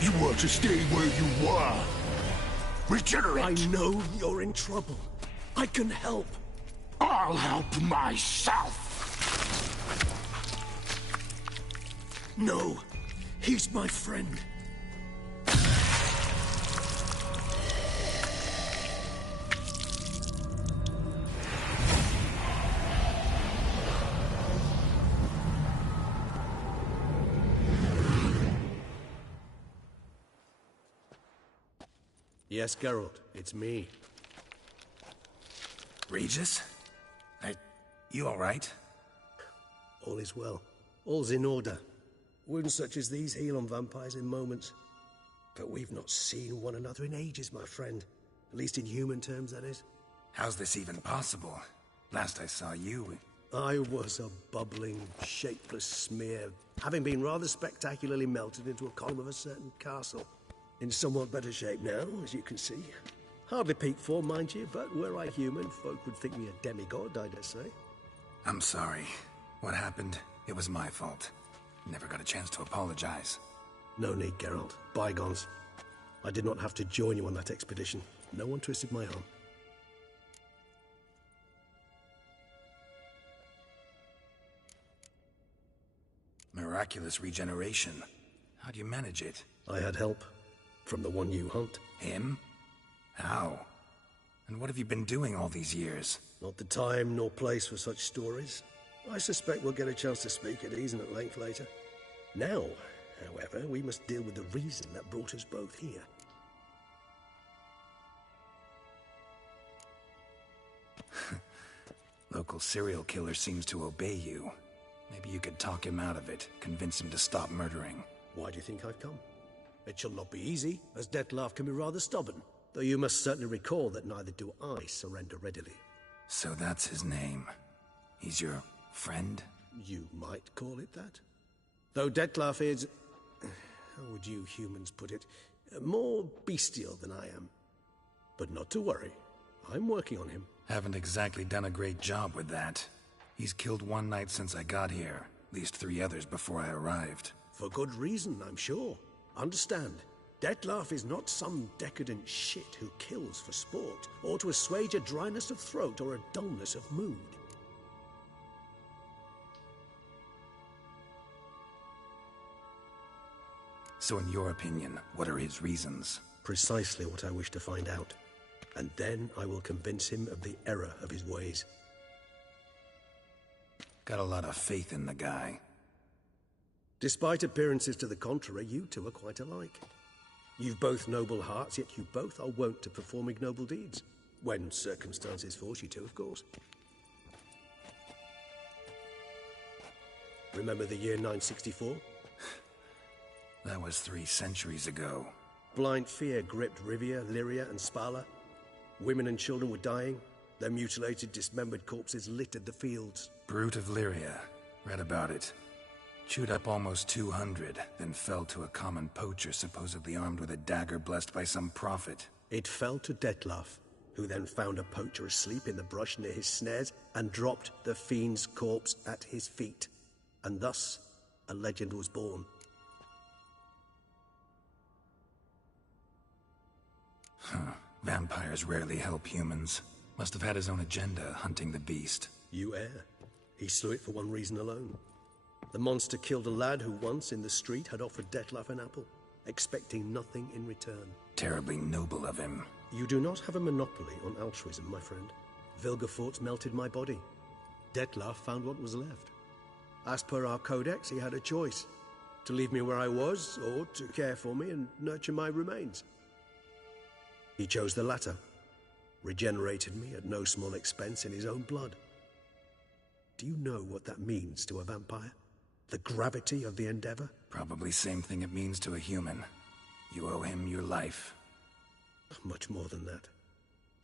You were to stay where you were. Regenerate! I know you're in trouble. I can help. I'll help myself! No, he's my friend. Yes, Geralt, it's me. Regis? You all right? All is well. All's in order. Wounds such as these heal on vampires in moments. But we've not seen one another in ages, my friend. At least in human terms, that is. How's this even possible? Last I saw you... I was a bubbling, shapeless smear, having been rather spectacularly melted into a column of a certain castle. In somewhat better shape now, as you can see. Hardly peak form, mind you, but were I human, folk would think me a demigod, I dare say. I'm sorry. What happened, it was my fault. Never got a chance to apologize. No need, Geralt. Bygones. I did not have to join you on that expedition. No one twisted my arm. Miraculous regeneration. How'd you manage it? I had help. From the one you hunt. Him? How? And what have you been doing all these years? Not the time nor place for such stories. I suspect we'll get a chance to speak at ease and at length later. Now, however, we must deal with the reason that brought us both here. Local serial killer seems to obey you. Maybe you could talk him out of it, convince him to stop murdering. Why do you think I've come? It shall not be easy, as Dettlaff can be rather stubborn. Though you must certainly recall that neither do I surrender readily. So that's his name. He's your friend? You might call it that. Though Dettlaff is... how would you humans put it? More bestial than I am. But not to worry. I'm working on him. Haven't exactly done a great job with that. He's killed one knight since I got here. At least 3 others before I arrived. For good reason, I'm sure. Understand, Dettlaff is not some decadent shit who kills for sport, or to assuage a dryness of throat or a dullness of mood. So in your opinion, what are his reasons? Precisely what I wish to find out. And then I will convince him of the error of his ways. Got a lot of faith in the guy. Despite appearances to the contrary, you two are quite alike. You've both noble hearts, yet you both are wont to perform ignoble deeds. When circumstances force you to, of course. Remember the year 964? That was 3 centuries ago. Blind fear gripped Rivia, Lyria, and Spala. Women and children were dying. Their mutilated, dismembered corpses littered the fields. Brute of Lyria. Read about it. Chewed up almost 200, then fell to a common poacher supposedly armed with a dagger blessed by some prophet. It fell to Dettlaff, who then found a poacher asleep in the brush near his snares and dropped the fiend's corpse at his feet. And thus, a legend was born. Vampires rarely help humans. Must have had his own agenda, hunting the beast. You err. He slew it for one reason alone. The monster killed a lad who once, in the street, had offered Dettlaff an apple, expecting nothing in return. Terribly noble of him. You do not have a monopoly on altruism, my friend. Vilgefortz melted my body. Dettlaff found what was left. As per our codex, he had a choice. To leave me where I was, or to care for me and nurture my remains. He chose the latter. Regenerated me at no small expense in his own blood. Do you know what that means to a vampire? The gravity of the endeavor? Probably same thing it means to a human. You owe him your life. Much more than that.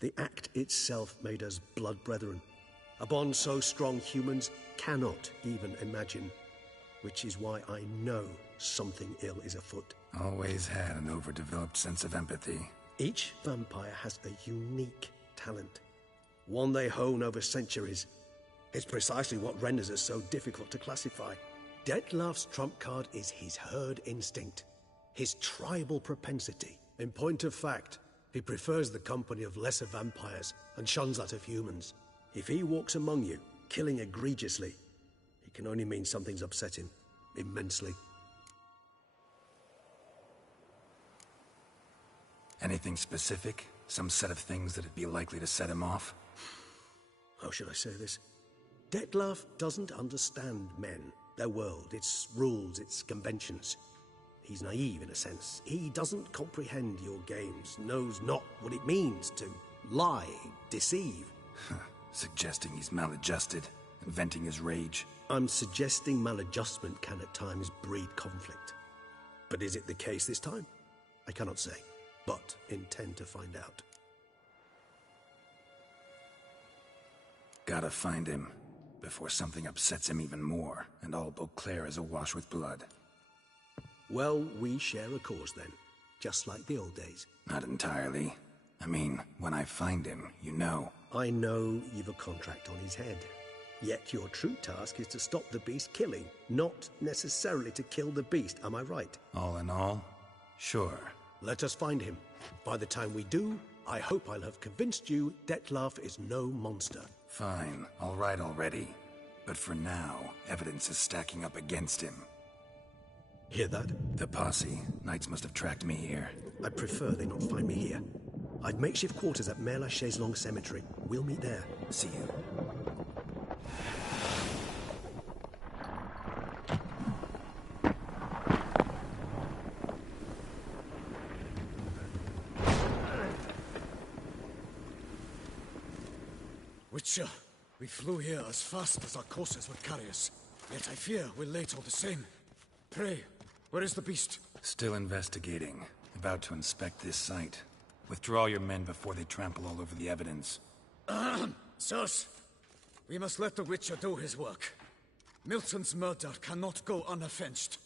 The act itself made us blood brethren. A bond so strong humans cannot even imagine. Which is why I know something ill is afoot. Always had an overdeveloped sense of empathy. Each vampire has a unique talent. One they hone over centuries. It's precisely what renders us so difficult to classify. Dettlaff's trump card is his herd instinct. His tribal propensity. In point of fact, he prefers the company of lesser vampires and shuns that of humans. If he walks among you, killing egregiously, it can only mean something's upset him immensely. Anything specific? Some set of things that'd be likely to set him off? How should I say this? Detlef doesn't understand men, their world, its rules, its conventions. He's naive in a sense. He doesn't comprehend your games, knows not what it means to lie, deceive. Suggesting he's maladjusted, and venting his rage. I'm suggesting maladjustment can at times breed conflict. But is it the case this time? I cannot say, but intend to find out. Gotta find him, before something upsets him even more, and all Beauclair is awash with blood. Well, we share a cause then, just like the old days. Not entirely. I mean, when I find him, you know. I know you've a contract on his head. Yet your true task is to stop the beast killing, not necessarily to kill the beast, am I right? All in all, sure. Let us find him. By the time we do, I hope I'll have convinced you Detlef is no monster. Fine, all right already. But for now, evidence is stacking up against him. Hear that? The posse. Knights must have tracked me here. I prefer they not find me here. I've makeshift quarters at Mère Lachaise Long Cemetery. We'll meet there. See you. Witcher, we flew here as fast as our courses would carry us. Yet I fear we're late all the same. Pray, where is the beast? Still investigating. About to inspect this site. Withdraw your men before they trample all over the evidence. Sirs, we must let the Witcher do his work. Milton's murder cannot go unavenged.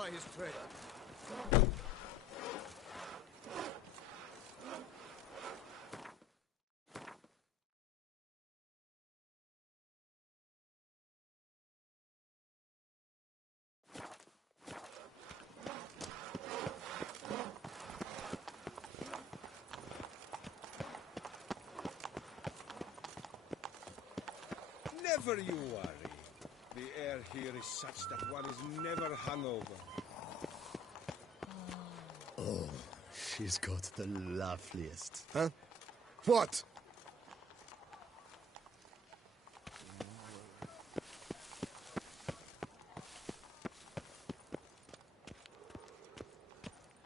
ply his trade. Never you worry. The air here is such that one is never hungover. Oh, she's got the loveliest. Huh? What?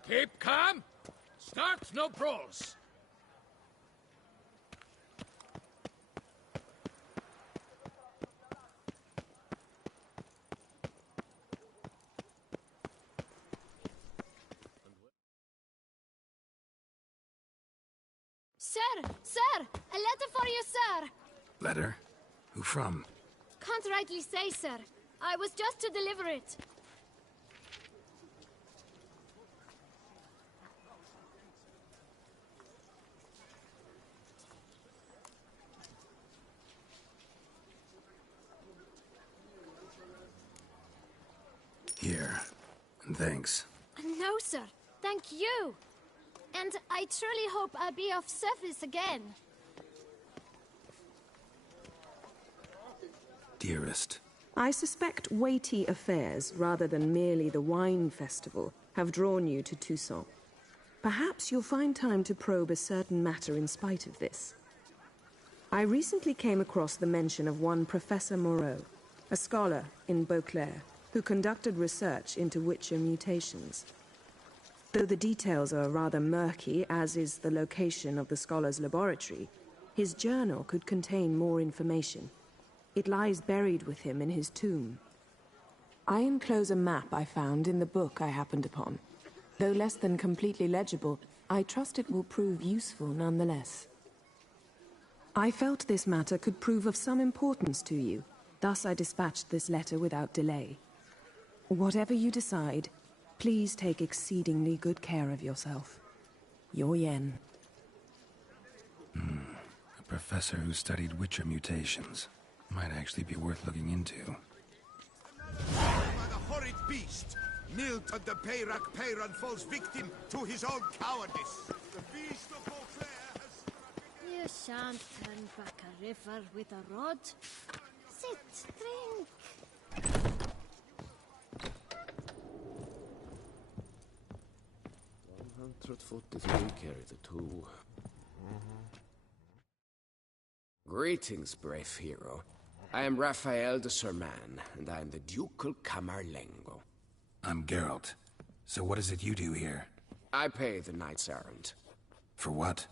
Keep calm. Start no brawls. Sir! A letter for you, sir! Letter? Who from? Can't rightly say, sir. I was just to deliver it. Here. And thanks. No, sir. Thank you. And I truly hope I'll be of service again. Dearest. I suspect weighty affairs, rather than merely the wine festival, have drawn you to Toussaint. Perhaps you'll find time to probe a certain matter in spite of this. I recently came across the mention of one Professor Moreau, a scholar in Beauclair, who conducted research into Witcher mutations. Though the details are rather murky, as is the location of the scholar's laboratory, his journal could contain more information. It lies buried with him in his tomb. I enclose a map I found in the book I happened upon. Though less than completely legible, I trust it will prove useful nonetheless. I felt this matter could prove of some importance to you, thus I dispatched this letter without delay. Whatever you decide, please take exceedingly good care of yourself. Your Yen. A professor who studied Witcher mutations. Might actually be worth looking into. By the horrid beast! Milton the Peyrac Peyran falls victim to his own cowardice. The beast of Beauclair has struck again. You shan't turn back a river with a rod. Sit, drink. 100 foot if we carry the two. Greetings, brave hero. I am Raphael de Serman, and I am the Ducal Camarlengo. I'm Geralt. So what is it you do here? I pay the knight's errand. For what?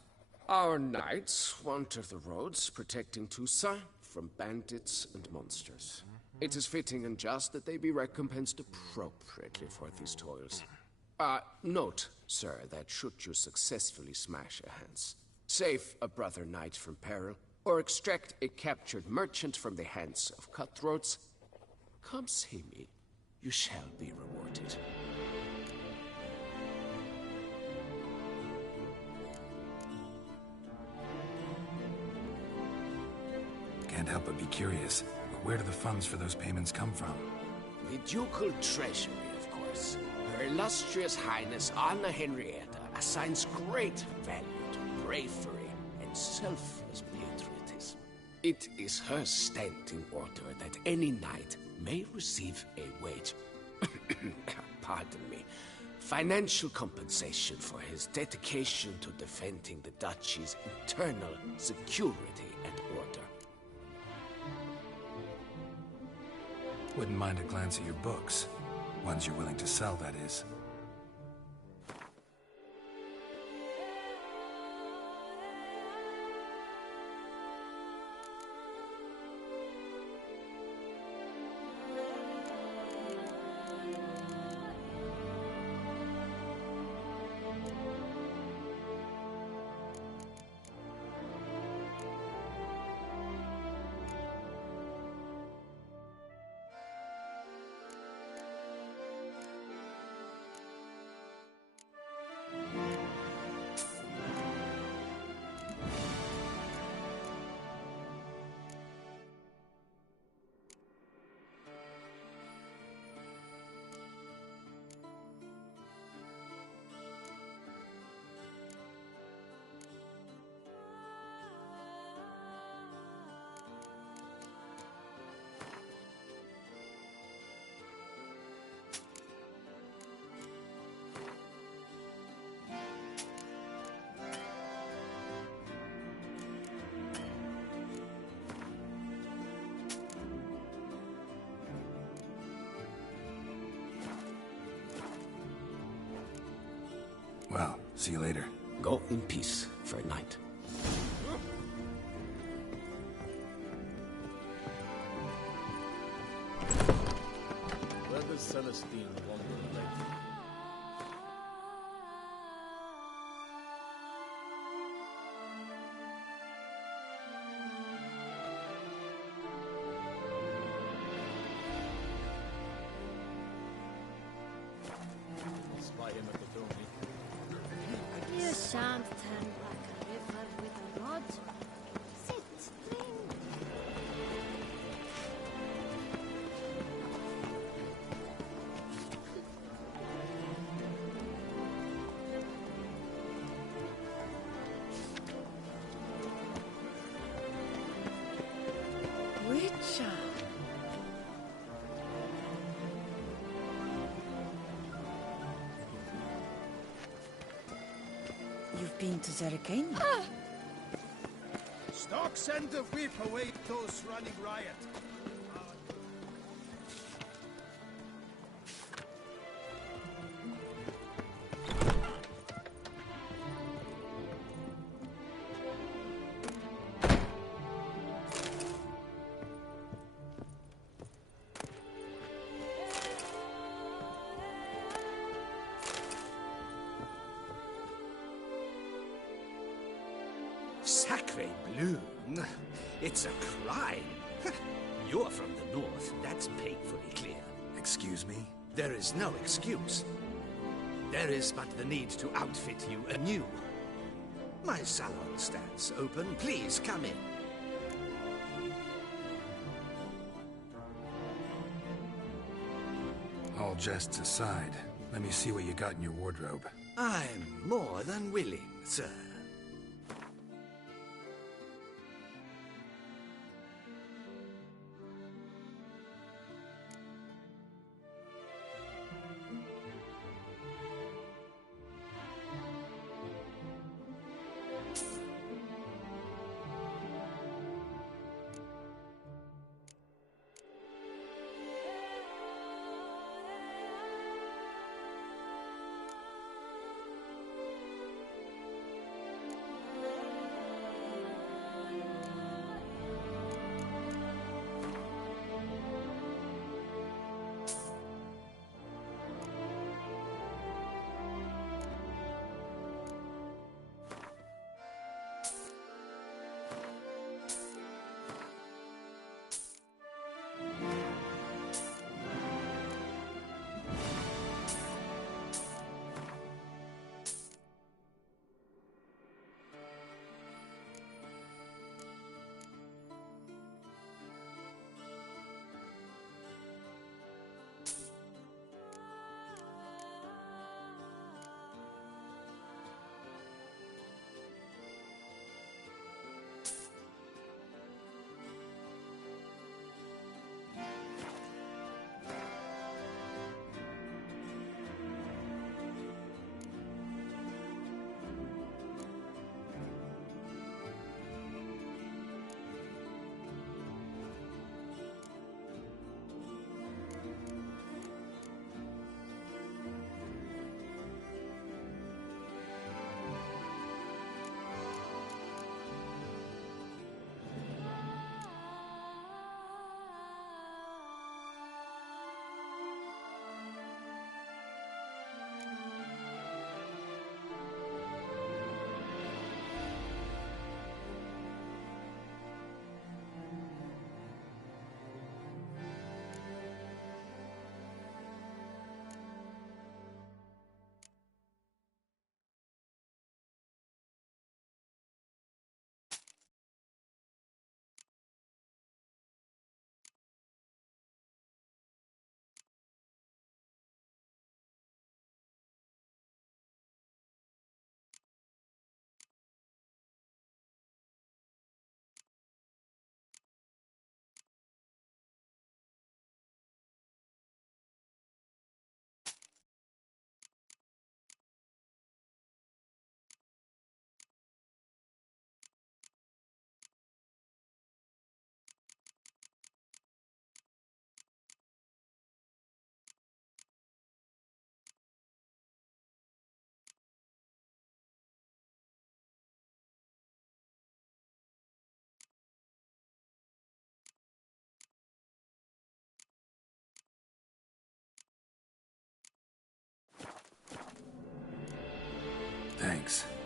Our knights wander the roads, protecting Toussaint from bandits and monsters. It is fitting and just that they be recompensed appropriately for these toils. Note, sir, that should you successfully smash a Hans, save a brother knight from peril, or extract a captured merchant from the hands of cutthroats, come see me. You shall be rewarded. Can't help but be curious. But where do the funds for those payments come from? The ducal treasury, of course. Her illustrious highness Anna Henrietta assigns great value to bravery and selfless patriotism. It is her standing order that any knight may receive a wage, pardon me, financial compensation for his dedication to defending the duchy's internal security and order. Wouldn't mind a glance at your books. Ones you're willing to sell, that is. See you later. Go in peace for a night. Where does Celestine wander lately? Spy him at the Domi. You shan't turn back a river with a rod. Sit, drink. Witcher. You've been to Zerakain? Stock send to whip away those running riot. Sacre bleu! It's a crime. You're from the north, that's painfully clear. Excuse me? There is no excuse. There is but the need to outfit you anew. My salon stands open. Please come in. All jests aside, let me see what you got in your wardrobe. I'm more than willing, sir.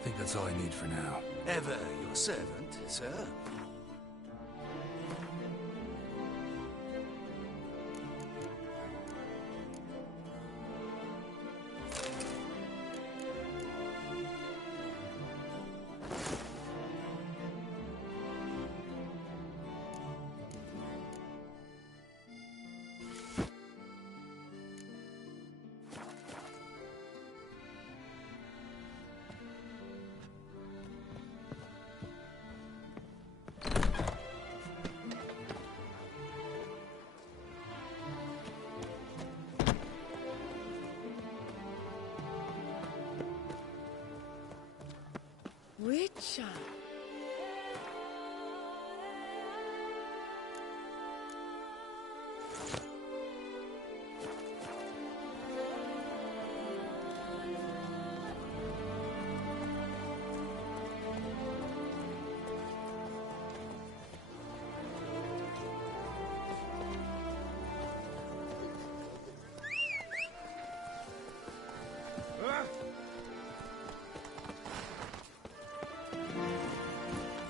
think that's all I need for now. Ever your servant, sir. Richard.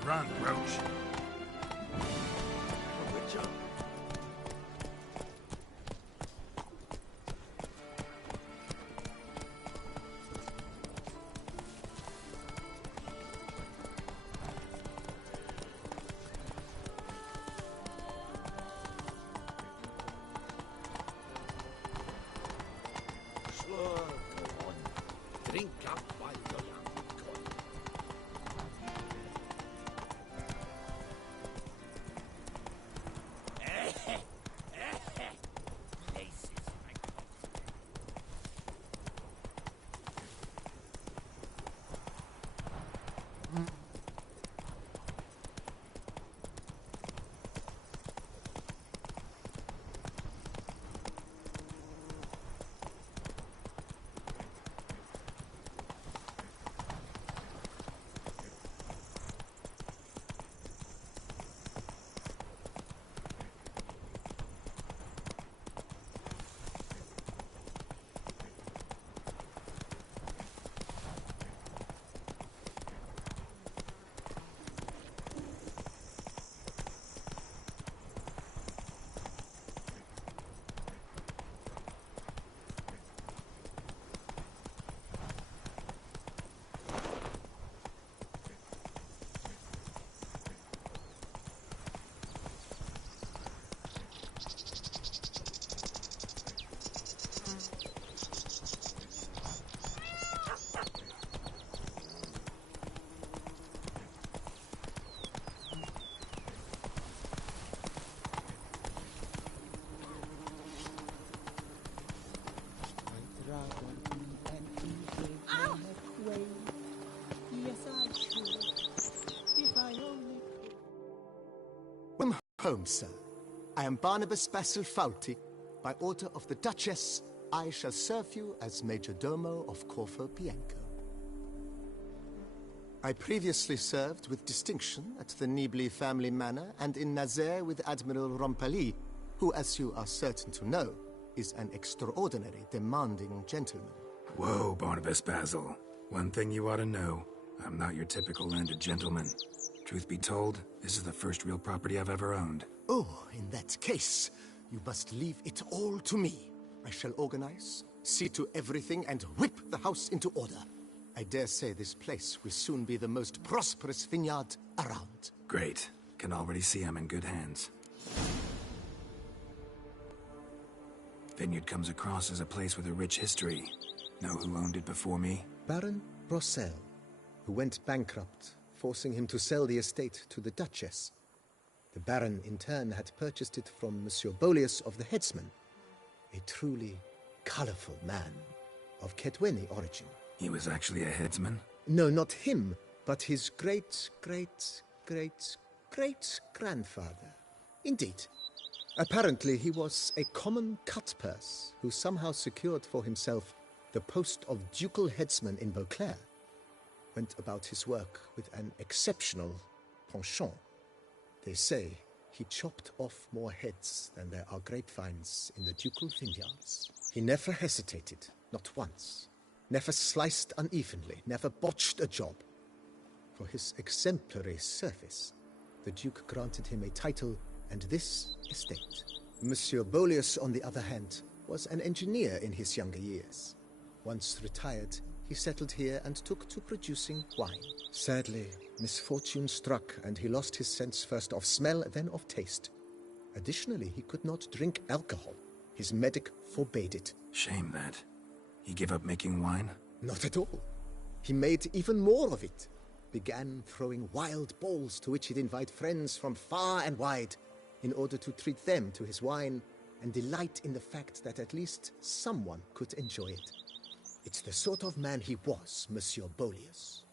Run, Roach. Richard. Sure, go on. Drink up while you're young, Colin. Welcome home, sir. I am Barnabas Basil Fawlty. By order of the Duchess, I shall serve you as Major Domo of Corfu Bianco. I previously served with distinction at the Nibli family manor and in Nazaire with Admiral Rompali, who, as you are certain to know, is an extraordinary, demanding gentleman. Whoa, Barnabas Basil. One thing you ought to know. I'm not your typical landed gentleman. Truth be told, this is the first real property I've ever owned. Oh, in that case, you must leave it all to me. I shall organize, see to everything, and whip the house into order. I dare say this place will soon be the most prosperous vineyard around. Great. Can already see I'm in good hands. Vineyard comes across as a place with a rich history. Know who owned it before me? Baron Rossel, who went bankrupt, forcing him to sell the estate to the Duchess. The Baron, in turn, had purchased it from Monsieur Bolius of the Headsman, a truly colorful man of Ketweni origin. He was actually a headsman? No, not him, but his great-great-great-great-grandfather. Indeed. Apparently, he was a common cut-purse who somehow secured for himself the post of ducal headsman in Beauclair. Went about his work with an exceptional penchant. They say he chopped off more heads than there are grapevines in the ducal vineyards. He never hesitated, not once. never sliced unevenly, never botched a job. For his exemplary service, the Duke granted him a title and this estate. Monsieur Bolius, on the other hand, was an engineer in his younger years. Once retired, he settled here and took to producing wine. Sadly, misfortune struck and he lost his sense first of smell, then of taste. Additionally, he could not drink alcohol. His medic forbade it. Shame that. He gave up making wine? Not at all. He made even more of it. Began throwing wild balls to which he'd invite friends from far and wide in order to treat them to his wine and delight in the fact that at least someone could enjoy it. It's the sort of man he was, Monsieur Bolius.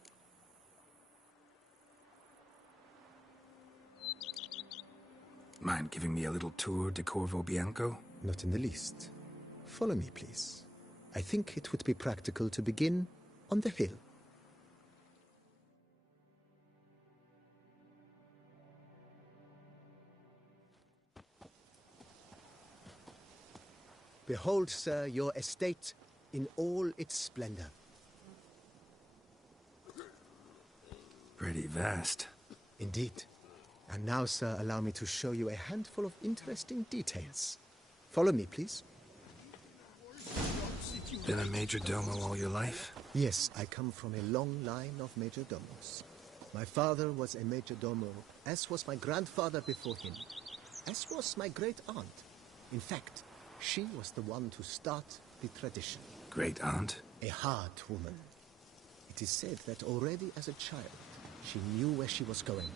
Mind giving me a little tour de Corvo Bianco? Not in the least. Follow me, please. I think it would be practical to begin on the hill. Behold, sir, your estate in all its splendor. Pretty vast. Indeed. And now, sir, allow me to show you a handful of interesting details. Follow me, please. Been a majordomo all your life? Yes, I come from a long line of majordomos. My father was a majordomo, as was my grandfather before him, as was my great-aunt. In fact, she was the one to start the tradition. Great-aunt? A hard woman. It is said that already as a child, she knew where she was going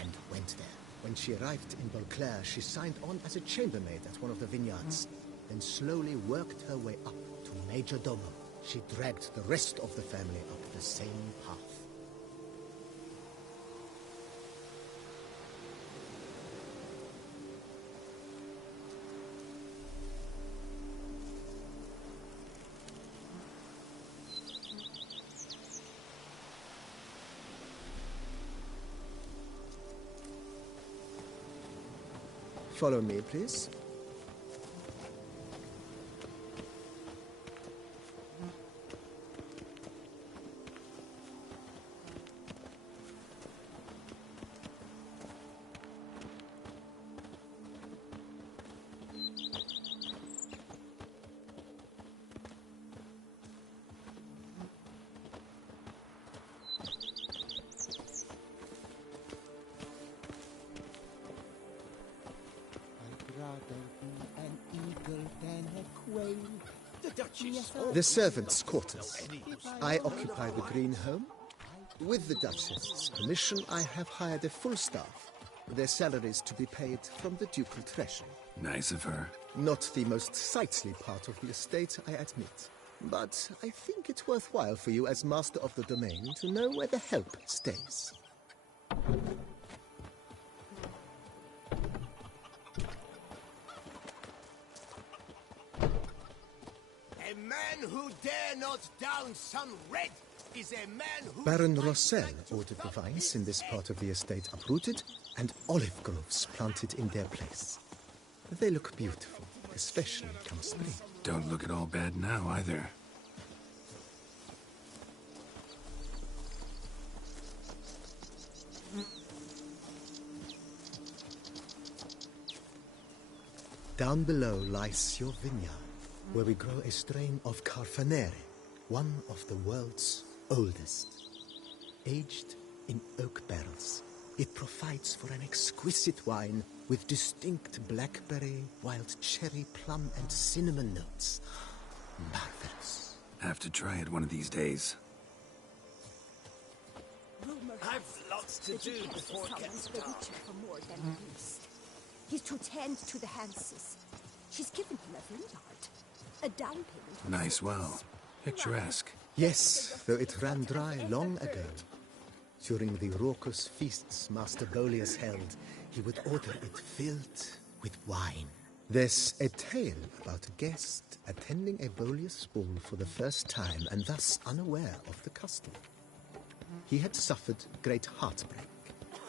and went there. When she arrived in Beauclair, she signed on as a chambermaid at one of the vineyards, then slowly worked her way up to majordomo. She dragged the rest of the family up the same path. Follow me, please. The servants' quarters. I occupy the green home. With the Duchess's permission, I have hired a full staff. Their salaries to be paid from the ducal treasury. Nice of her. Not the most sightly part of the estate, I admit. But I think it's worthwhile for you as master of the domain to know where the help stays. A man who dare not down some red is a man who... Baron Rossel ordered the vines in this part of the estate uprooted and olive groves planted in their place. They look beautiful, especially come spring. Don't look at all bad now, either. Down below lies your vineyard, where we grow a strain of Carfanere, one of the world's oldest. Aged in oak barrels, it provides for an exquisite wine with distinct blackberry, wild cherry, plum, and cinnamon notes. Marvelous. Have to try it one of these days. I've lots to do before it gets dark. For more than a beast. He's to tend to the Hanses. She's given him a vineyard. A down payment. Nice well. Picturesque. Yes, though it ran dry long ago. During the raucous feasts Master Bolius held, he would order it filled with wine. There's a tale about a guest attending a Bolius ball for the first time and thus unaware of the custom. He had suffered great heartbreak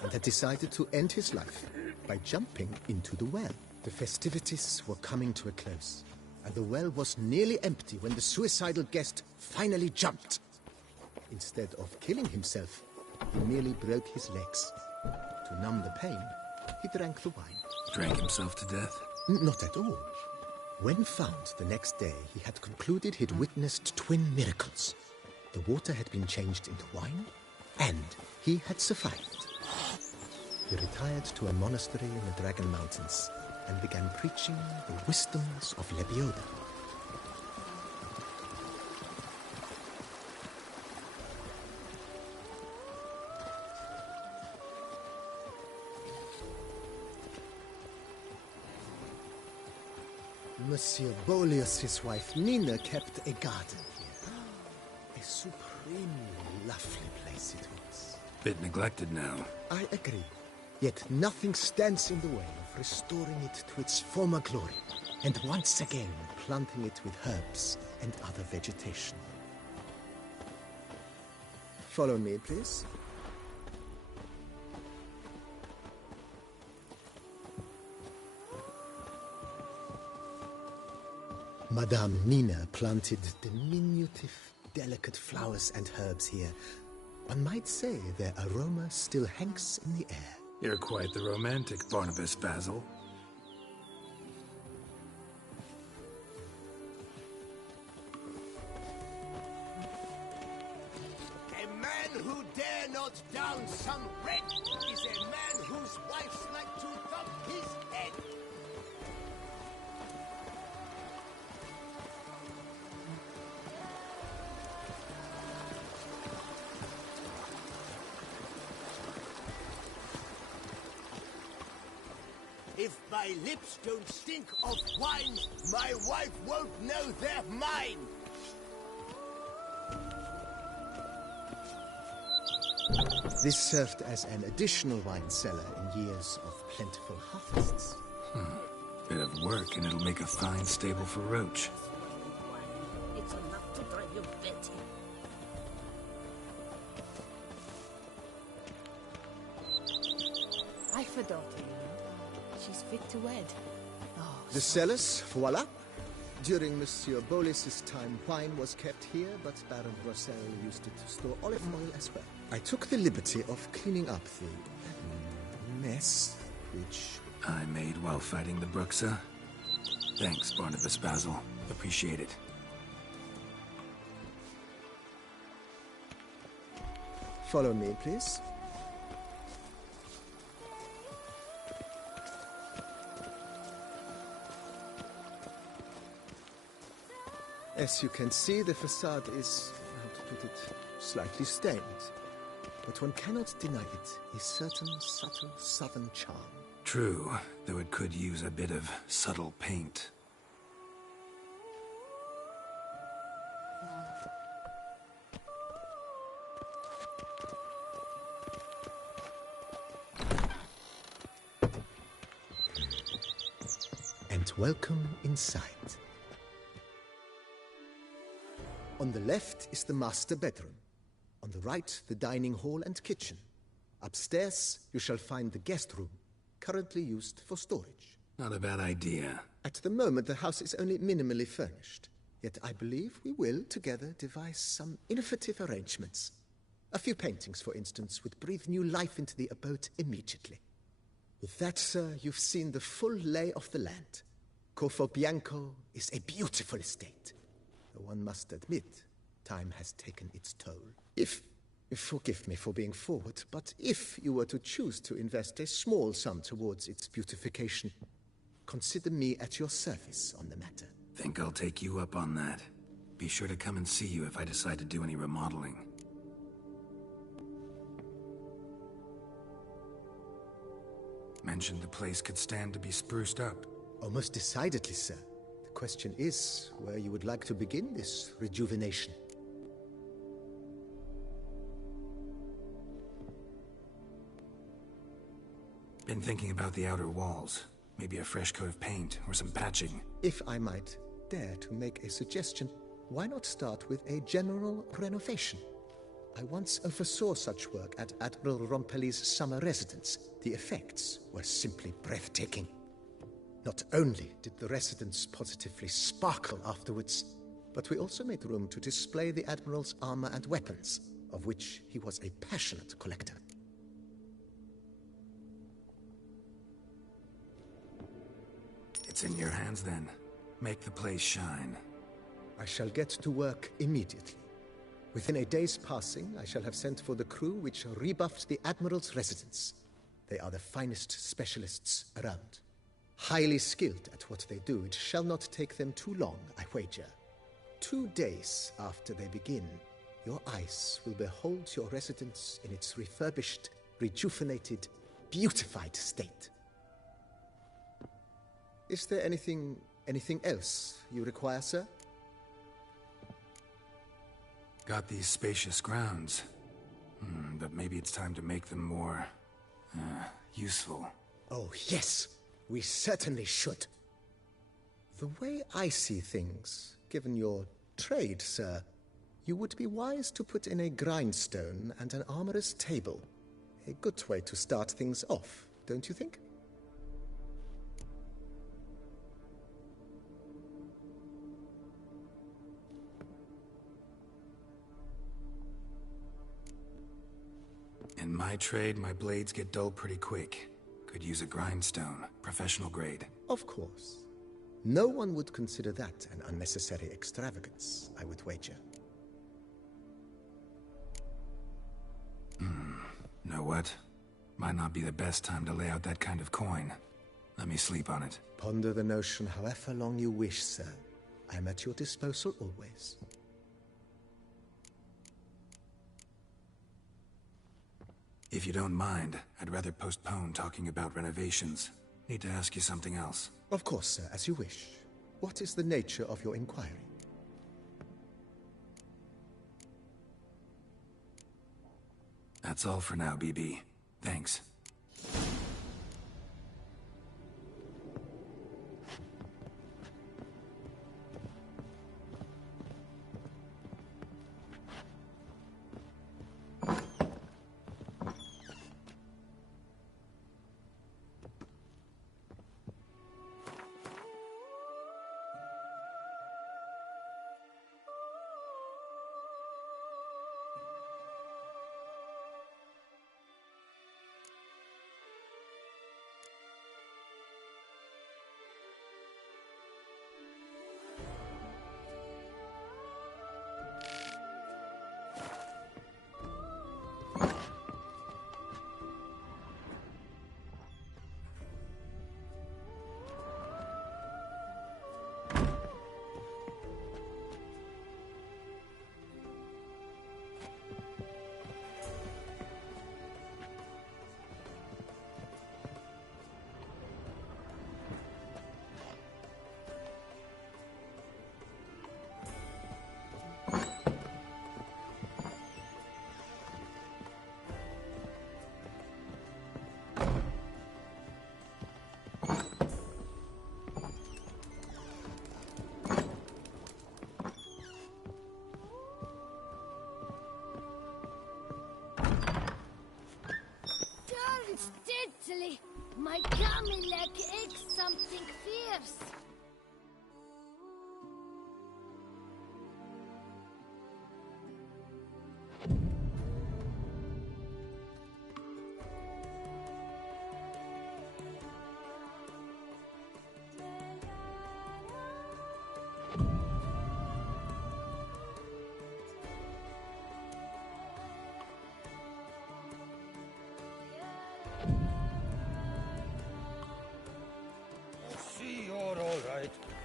and had decided to end his life by jumping into the well. The festivities were coming to a close, and the well was nearly empty when the suicidal guest finally jumped. Instead of killing himself, he merely broke his legs. To numb the pain, he drank the wine. Drank himself to death? Not at all. When found the next day, he had concluded he'd witnessed twin miracles. The water had been changed into wine, and he had survived. He retired to a monastery in the Dragon Mountains and began preaching the wisdoms of Lebioda. Monsieur Boleus' wife Nina kept a garden here. A supremely lovely place it was. Bit neglected now. I agree. Yet nothing stands in the way of restoring it to its former glory, and once again planting it with herbs and other vegetation. Follow me, please. Madame Nina planted diminutive, delicate flowers and herbs here. One might say their aroma still hangs in the air. You're quite the romantic, Barnabas Basil. A man who dare not down some red is a man whose wife's like to thump his head. If my lips don't stink of wine, my wife won't know they're mine. This served as an additional wine cellar in years of plentiful harvests. Bit of work, and it'll make a fine stable for Roach. It's enough to drive you batty. I've a daughter, you know. She's fit to wed. Oh, The cellars, voila. During Monsieur Bolis' time, wine was kept here, but Baron Rossel used it to store olive oil as well. I took the liberty of cleaning up the mess, which I made while fighting the Bruxa. Thanks, Barnabas Basil. Appreciate it. Follow me, please. As you can see, the facade is, how to put it, slightly stained. But one cannot deny it, a certain subtle southern charm. True, though it could use a bit of subtle paint. And welcome inside. On the left is the master bedroom. On the right, the dining hall and kitchen. Upstairs, you shall find the guest room, currently used for storage. Not a bad idea. At the moment, the house is only minimally furnished. Yet I believe we will, together, devise some innovative arrangements. A few paintings, for instance, would breathe new life into the abode immediately. With that, sir, you've seen the full lay of the land. Corfo Bianco is a beautiful estate. Though one must admit, time has taken its toll. Forgive me for being forward, but if you were to choose to invest a small sum towards its beautification, consider me at your service on the matter. Think I'll take you up on that. Be sure to come and see you if I decide to do any remodeling. Mentioned the place could stand to be spruced up. Oh, most decidedly, sir. The question is where you would like to begin this rejuvenation. Been thinking about the outer walls. Maybe a fresh coat of paint or some patching. If I might dare to make a suggestion, why not start with a general renovation? I once oversaw such work at Admiral Rompelli's summer residence. The effects were simply breathtaking. Not only did the residence positively sparkle afterwards, but we also made room to display the Admiral's armor and weapons, of which he was a passionate collector. It's in your hands then. Make the place shine. I shall get to work immediately. Within a day's passing, I shall have sent for the crew which rebuffed the Admiral's residence. They are the finest specialists around. Highly skilled at what they do, it shall not take them too long, I wager. 2 days after they begin, your eyes will behold your residence in its refurbished, rejuvenated, beautified state. Is there anything else you require, sir? Got these spacious grounds. But maybe it's time to make them more... useful. Oh, yes. We certainly should. The way I see things, given your trade, sir, you would be wise to put in a grindstone and an armorer's table. A good way to start things off, don't you think? In my trade, my blades get dull pretty quick. Could use a grindstone, professional grade. Of course. No one would consider that an unnecessary extravagance, I would wager. Know what? Might not be the best time to lay out that kind of coin. Let me sleep on it. Ponder the notion however long you wish, sir. I am at your disposal always. If you don't mind, I'd rather postpone talking about renovations. Need to ask you something else. Of course, sir, as you wish. What is the nature of your inquiry? That's all for now, BB. Thanks. Steadily, my gummy leg aches something fierce.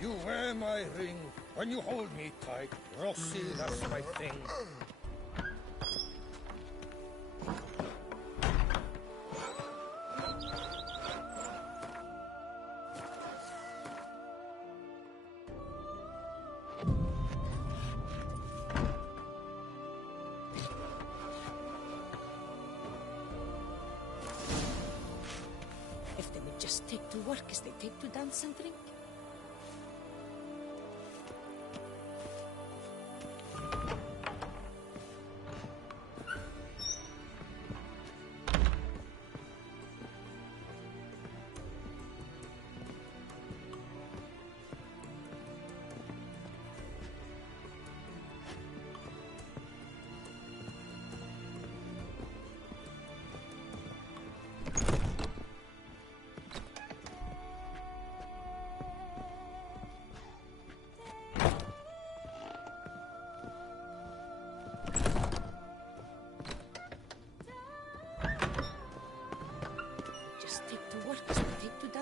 You wear my ring when you hold me tight. Rossi, that's my thing. If they would just take to work as they take to dance and drink.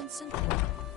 Constantly.